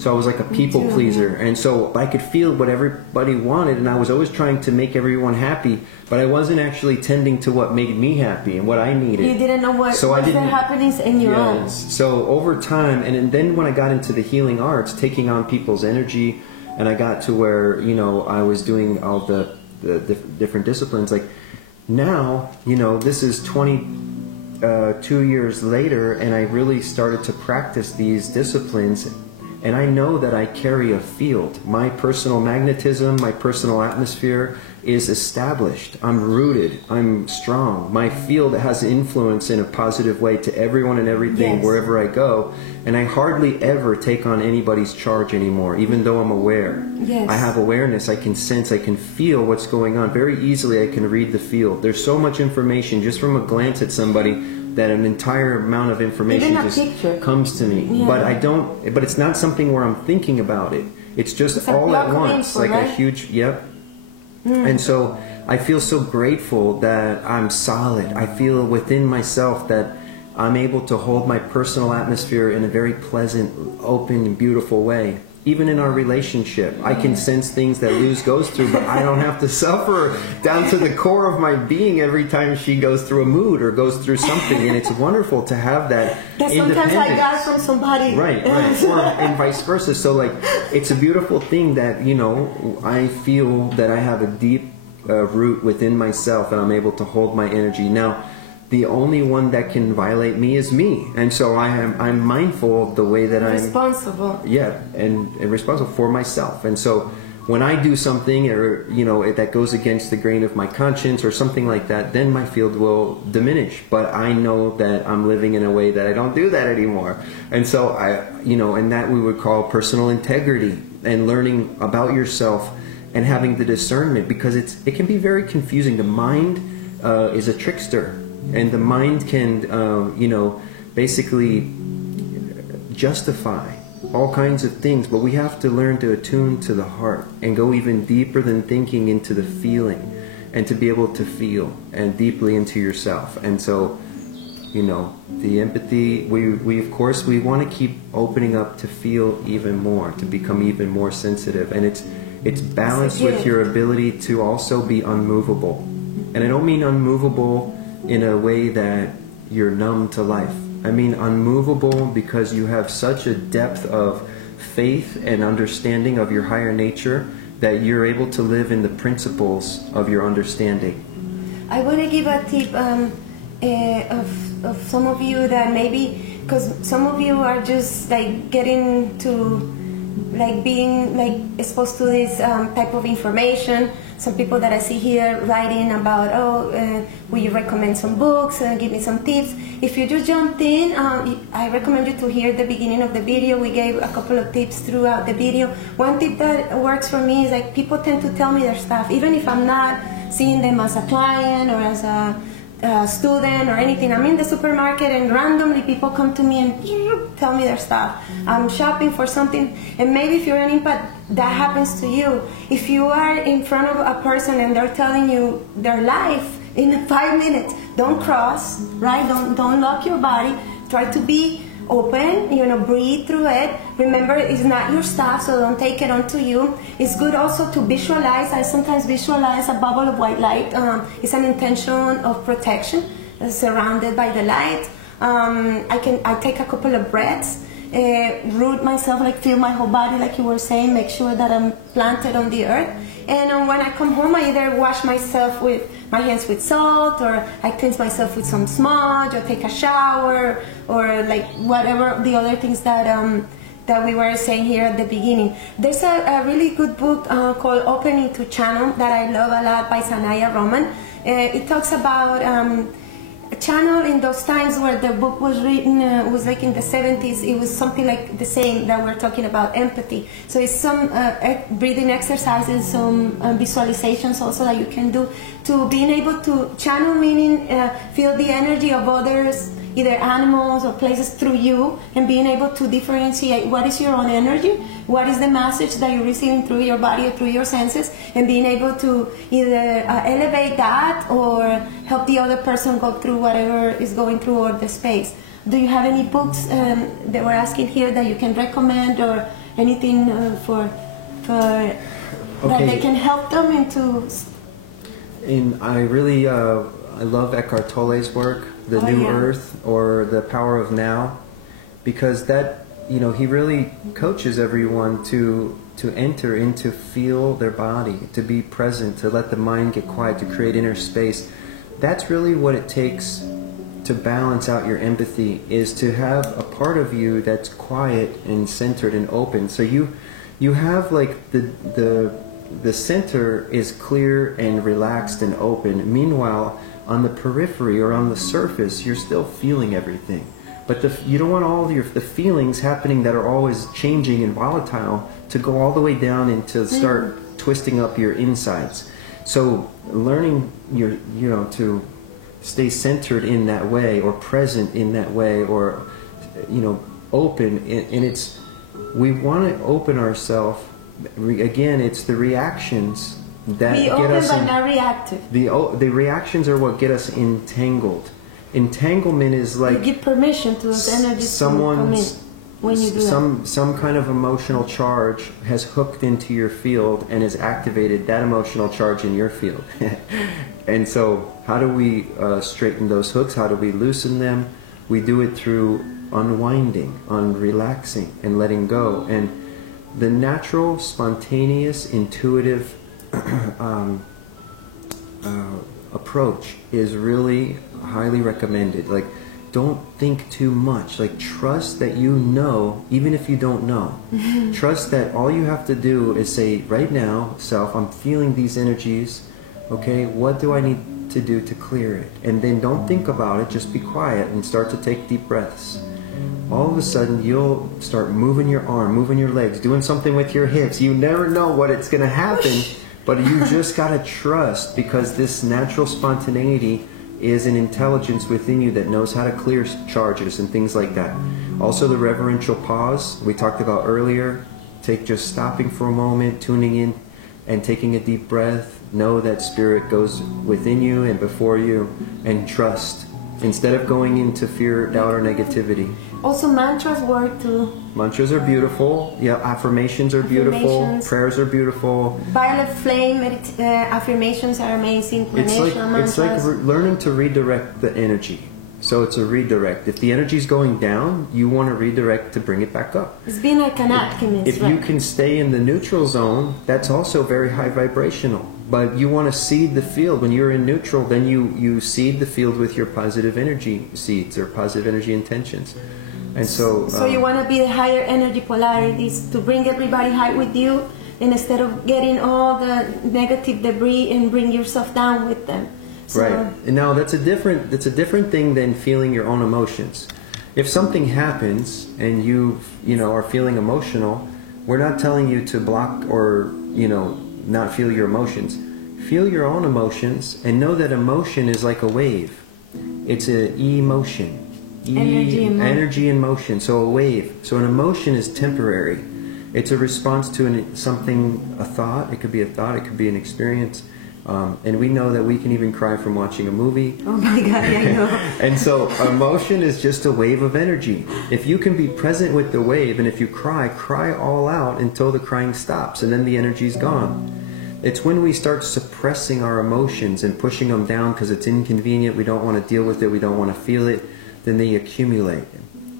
So I was like a people pleaser, and so I could feel what everybody wanted, and I was always trying to make everyone happy, but I wasn't actually tending to what made me happy and what I needed. You didn't know what happenings in your own. So over time, and then when I got into the healing arts, taking on people's energy, and I got to where, I was doing all the different disciplines, like now, this is 22 years later, and I really started to practice these disciplines. And I know that I carry a field. My personal magnetism, my personal atmosphere is established. I'm rooted. I'm strong. My field has influence in a positive way to everyone and everything wherever I go. And I hardly ever take on anybody's charge anymore, even though I'm aware. Yes. I have awareness. I can sense. I can feel what's going on. Very easily I can read the field. There's so much information just from a glance at somebody, that an entire amount of information just comes to me. But it's not something where I'm thinking about it. It's just all at once, like a huge, And so I feel so grateful that I'm solid. I feel within myself that I'm able to hold my personal atmosphere in a very pleasant, open, and beautiful way. Even in our relationship, I can sense things that Luz goes through, but I don't have to suffer down to the core of my being every time she goes through a mood or goes through something. And it's wonderful to have that independence. Sometimes I got from somebody. Right. And vice versa. So, like, it's a beautiful thing that, I feel that I have a deep root within myself, and I'm able to hold my energy. Now, the only one that can violate me is me, and so I'm mindful of the way that I'm responsible. And responsible for myself. And so when I do something, or that goes against the grain of my conscience or something like that, then my field will diminish. But I know that I'm living in a way that I don't do that anymore. And so and that we would call personal integrity, and learning about yourself and having the discernment, because it can be very confusing. The mind is a trickster. And the mind can, basically justify all kinds of things, but we have to learn to attune to the heart and go even deeper than thinking into the feeling, and to be able to feel and deeply into yourself. And so, the empathy, we of course, we want to keep opening up to feel even more, to become even more sensitive. And it's balanced with your ability to also be unmovable. And I don't mean unmovable in a way that you're numb to life. I mean unmovable because you have such a depth of faith and understanding of your higher nature that you're able to live in the principles of your understanding. I want to give a tip of some of you that maybe because some of you are just like getting to like being like exposed to this type of information. Some people that I see here writing about, will you recommend some books, give me some tips. If you just jumped in, I recommend you to hear the beginning of the video. We gave a couple of tips throughout the video. One tip that works for me is like people tend to tell me their stuff, even if I'm not seeing them as a client or as a student or anything. I'm in the supermarket and randomly people come to me and tell me their stuff. I'm shopping for something, and maybe if you're an empath, that happens to you. If you are in front of a person and they're telling you their life in 5 minutes, don't cross, right? Don't lock your body. Try to be open, breathe through it. Remember, it's not your stuff, so don't take it onto you. It's good also to visualize. I sometimes visualize a bubble of white light. It's an intention of protection, surrounded by the light. I take a couple of breaths, root myself, like feel my whole body, like you were saying, make sure that I'm planted on the earth. And when I come home, I either wash myself with my hands with salt, or I cleanse myself with some smudge, or take a shower, or like whatever the other things that that we were saying here at the beginning. There's a really good book called Opening to Channel that I love a lot by Sanaya Roman. It talks about a channel in those times where the book was written, it was like in the 70s. It was something like the same that we're talking about, empathy. So it's some breathing exercises, some visualizations also that you can do to being able to channel, meaning feel the energy of others, either animals or places, through you, and being able to differentiate what is your own energy, what is the message that you're receiving through your body or through your senses, and being able to either elevate that or help the other person go through whatever is going through or the space. Do you have any books that we're asking here that you can recommend, or anything that they can help them into? I love Eckhart Tolle's work, The New Earth, or The Power of Now, because that, he really coaches everyone to enter into, feel their body, to be present, to let the mind get quiet, to create inner space. That's really what it takes to balance out your empathy, is to have a part of you that's quiet and centered and open. So you have like the center is clear and relaxed and open. Meanwhile, on the periphery or on the surface, you're still feeling everything. But you don't want all of the feelings happening that are always changing and volatile to go all the way down and to start twisting up your insides. So learning to stay centered in that way, or present in that way, or open, and we want to open ourselves. Again, it's the reactions that be get open us but not reactive. The reactions are what get us entangled. Entanglement is like you give permission to those energies to come in when you do some kind of emotional charge has hooked into your field and has activated that emotional charge in your field. And so how do we straighten those hooks? How do we loosen them? We do it through unwinding, relaxing, and letting go. And the natural, spontaneous, intuitive approach is really highly recommended. Like, don't think too much. Like, trust that even if you don't know. Trust that all you have to do is say, right now, self, I'm feeling these energies. Okay, what do I need to do to clear it? And then don't think about it. Just be quiet and start to take deep breaths. All of a sudden, you'll start moving your arm, moving your legs, doing something with your hips. You never know what it's going to happen, but you just got to trust, because this natural spontaneity is an intelligence within you that knows how to clear charges and things like that. Also, the reverential pause we talked about earlier. Just stopping for a moment, tuning in, and taking a deep breath. Know that spirit goes within you and before you, and trust, instead of going into fear, doubt, or negativity. Also, mantras work too. Mantras are beautiful. Yeah, affirmations are beautiful. Prayers are beautiful. Violet flame affirmations are amazing. It's like learning to redirect the energy. So it's a redirect. If the energy is going down, you want to redirect to bring it back up. It's being like an alchemist. If you can stay in the neutral zone, that's also very high vibrational. But you want to seed the field. When you're in neutral, then you seed the field with your positive energy seeds or positive energy intentions. And so you want to be the higher energy polarities to bring everybody high with you, and instead of getting all the negative debris and bring yourself down with them. So, right. And now that's a different thing than feeling your own emotions. If something happens and you are feeling emotional, we're not telling you to block or not feel your emotions. Feel your own emotions and know that emotion is like a wave. It's an emotion. Energy in motion. So a wave. So an emotion is temporary. It's a response to a thought. It could be a thought. It could be an experience. And we know that we can even cry from watching a movie. Oh my God, I know. And so emotion is just a wave of energy. If you can be present with the wave, and if you cry all out until the crying stops, and then the energy's gone. It's when we start suppressing our emotions and pushing them down because it's inconvenient, we don't want to deal with it, we don't want to feel it, then they accumulate.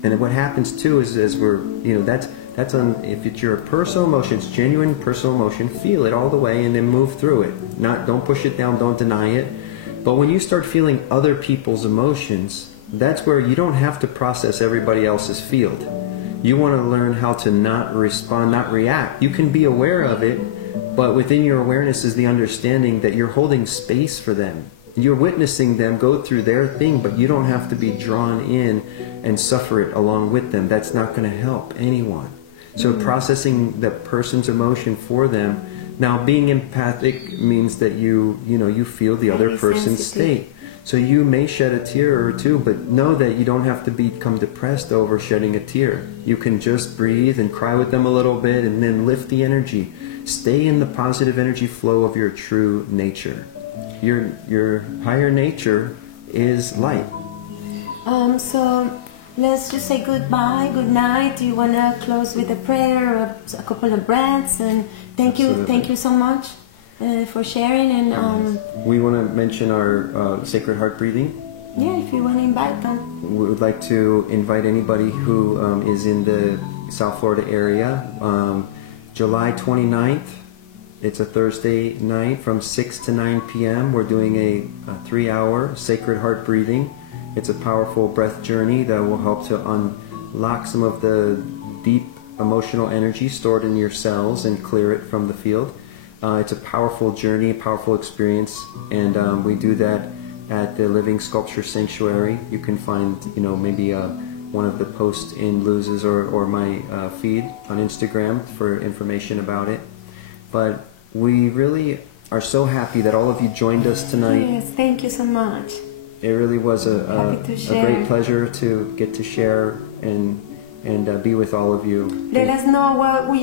And what happens too is as we're, that's on, if it's your personal emotion, it's genuine personal emotion, feel it all the way and then move through it. Don't push it down, don't deny it. But when you start feeling other people's emotions, that's where you don't have to process everybody else's field. You want to learn how to not respond, not react. You can be aware of it, but within your awareness is the understanding that you're holding space for them. You're witnessing them go through their thing, but you don't have to be drawn in and suffer it along with them. That's not going to help anyone. So processing the person's emotion for them. Now, being empathic means that you feel the other person's state. So you may shed a tear or two, but know that you don't have to become depressed over shedding a tear. You can just breathe and cry with them a little bit and then lift the energy. Stay in the positive energy flow of your true nature. Your higher nature is light. So let's just say goodbye, good night. Do you want to close with a prayer or a couple of breaths? And thank you so much for sharing. And we want to mention our Sacred Heart breathing. Yeah, if you want to invite them. We would like to invite anybody who is in the South Florida area. July 29th, it's a Thursday night from 6 to 9 p.m. We're doing a 3-hour Sacred Heart breathing. It's a powerful breath journey that will help to unlock some of the deep emotional energy stored in your cells and clear it from the field. It's a powerful journey, powerful experience, and we do that at the Living Sculpture Sanctuary. You can find, maybe one of the posts in Luz's or my feed on Instagram for information about it. But we really are so happy that all of you joined us tonight. Yes, thank you so much. It really was a great pleasure to get to share and be with all of you. Let us know what would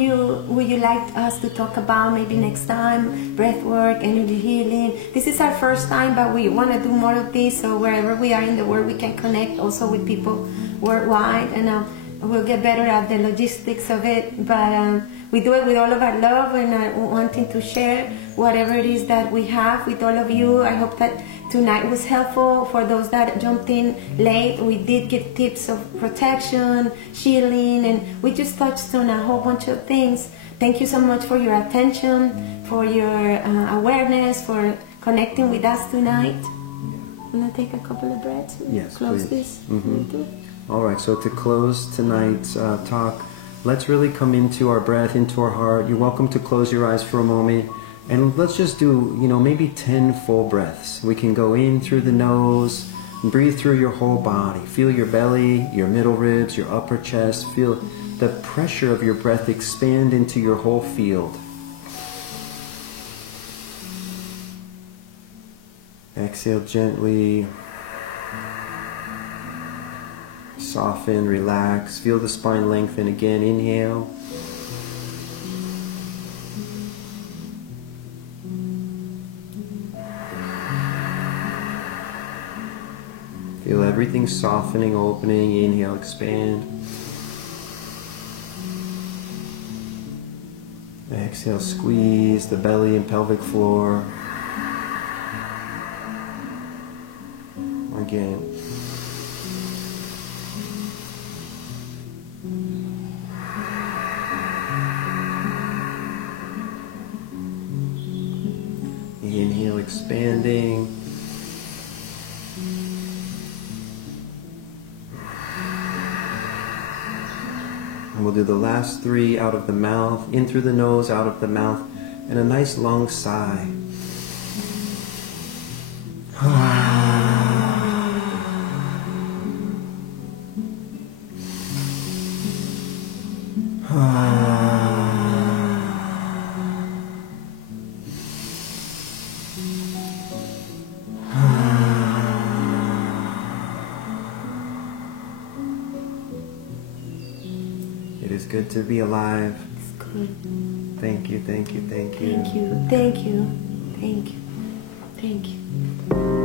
you like us to talk about maybe next time. Breath work, energy healing. This is our first time, but we want to do more of this, so wherever we are in the world we can connect also with people worldwide, and we'll get better at the logistics of it, but we do it with all of our love and wanting to share whatever it is that we have with all of you. I hope that tonight was helpful for those that jumped in late. We did get tips of protection, shielding, and we just touched on a whole bunch of things. Thank you so much for your attention, for your awareness, for connecting with us tonight. I'm going to take a couple of breaths. Yes, close please. This. Mm-hmm. All right, so to close tonight's talk, let's really come into our breath, into our heart. You're welcome to close your eyes for a moment. And let's just do, maybe 10 full breaths. We can go in through the nose, and breathe through your whole body. Feel your belly, your middle ribs, your upper chest. Feel the pressure of your breath expand into your whole field. Exhale gently. Soften, relax. Feel the spine lengthen again. Inhale. Feel everything softening, opening. Inhale, expand. Exhale, squeeze the belly and pelvic floor. Again. Inhale, expanding. we'll do the last 3 out of the mouth, in through the nose, out of the mouth, and a nice long sigh. It is good to be alive. It's good. Thank you, thank you, thank you. Thank you, thank you, thank you, thank you.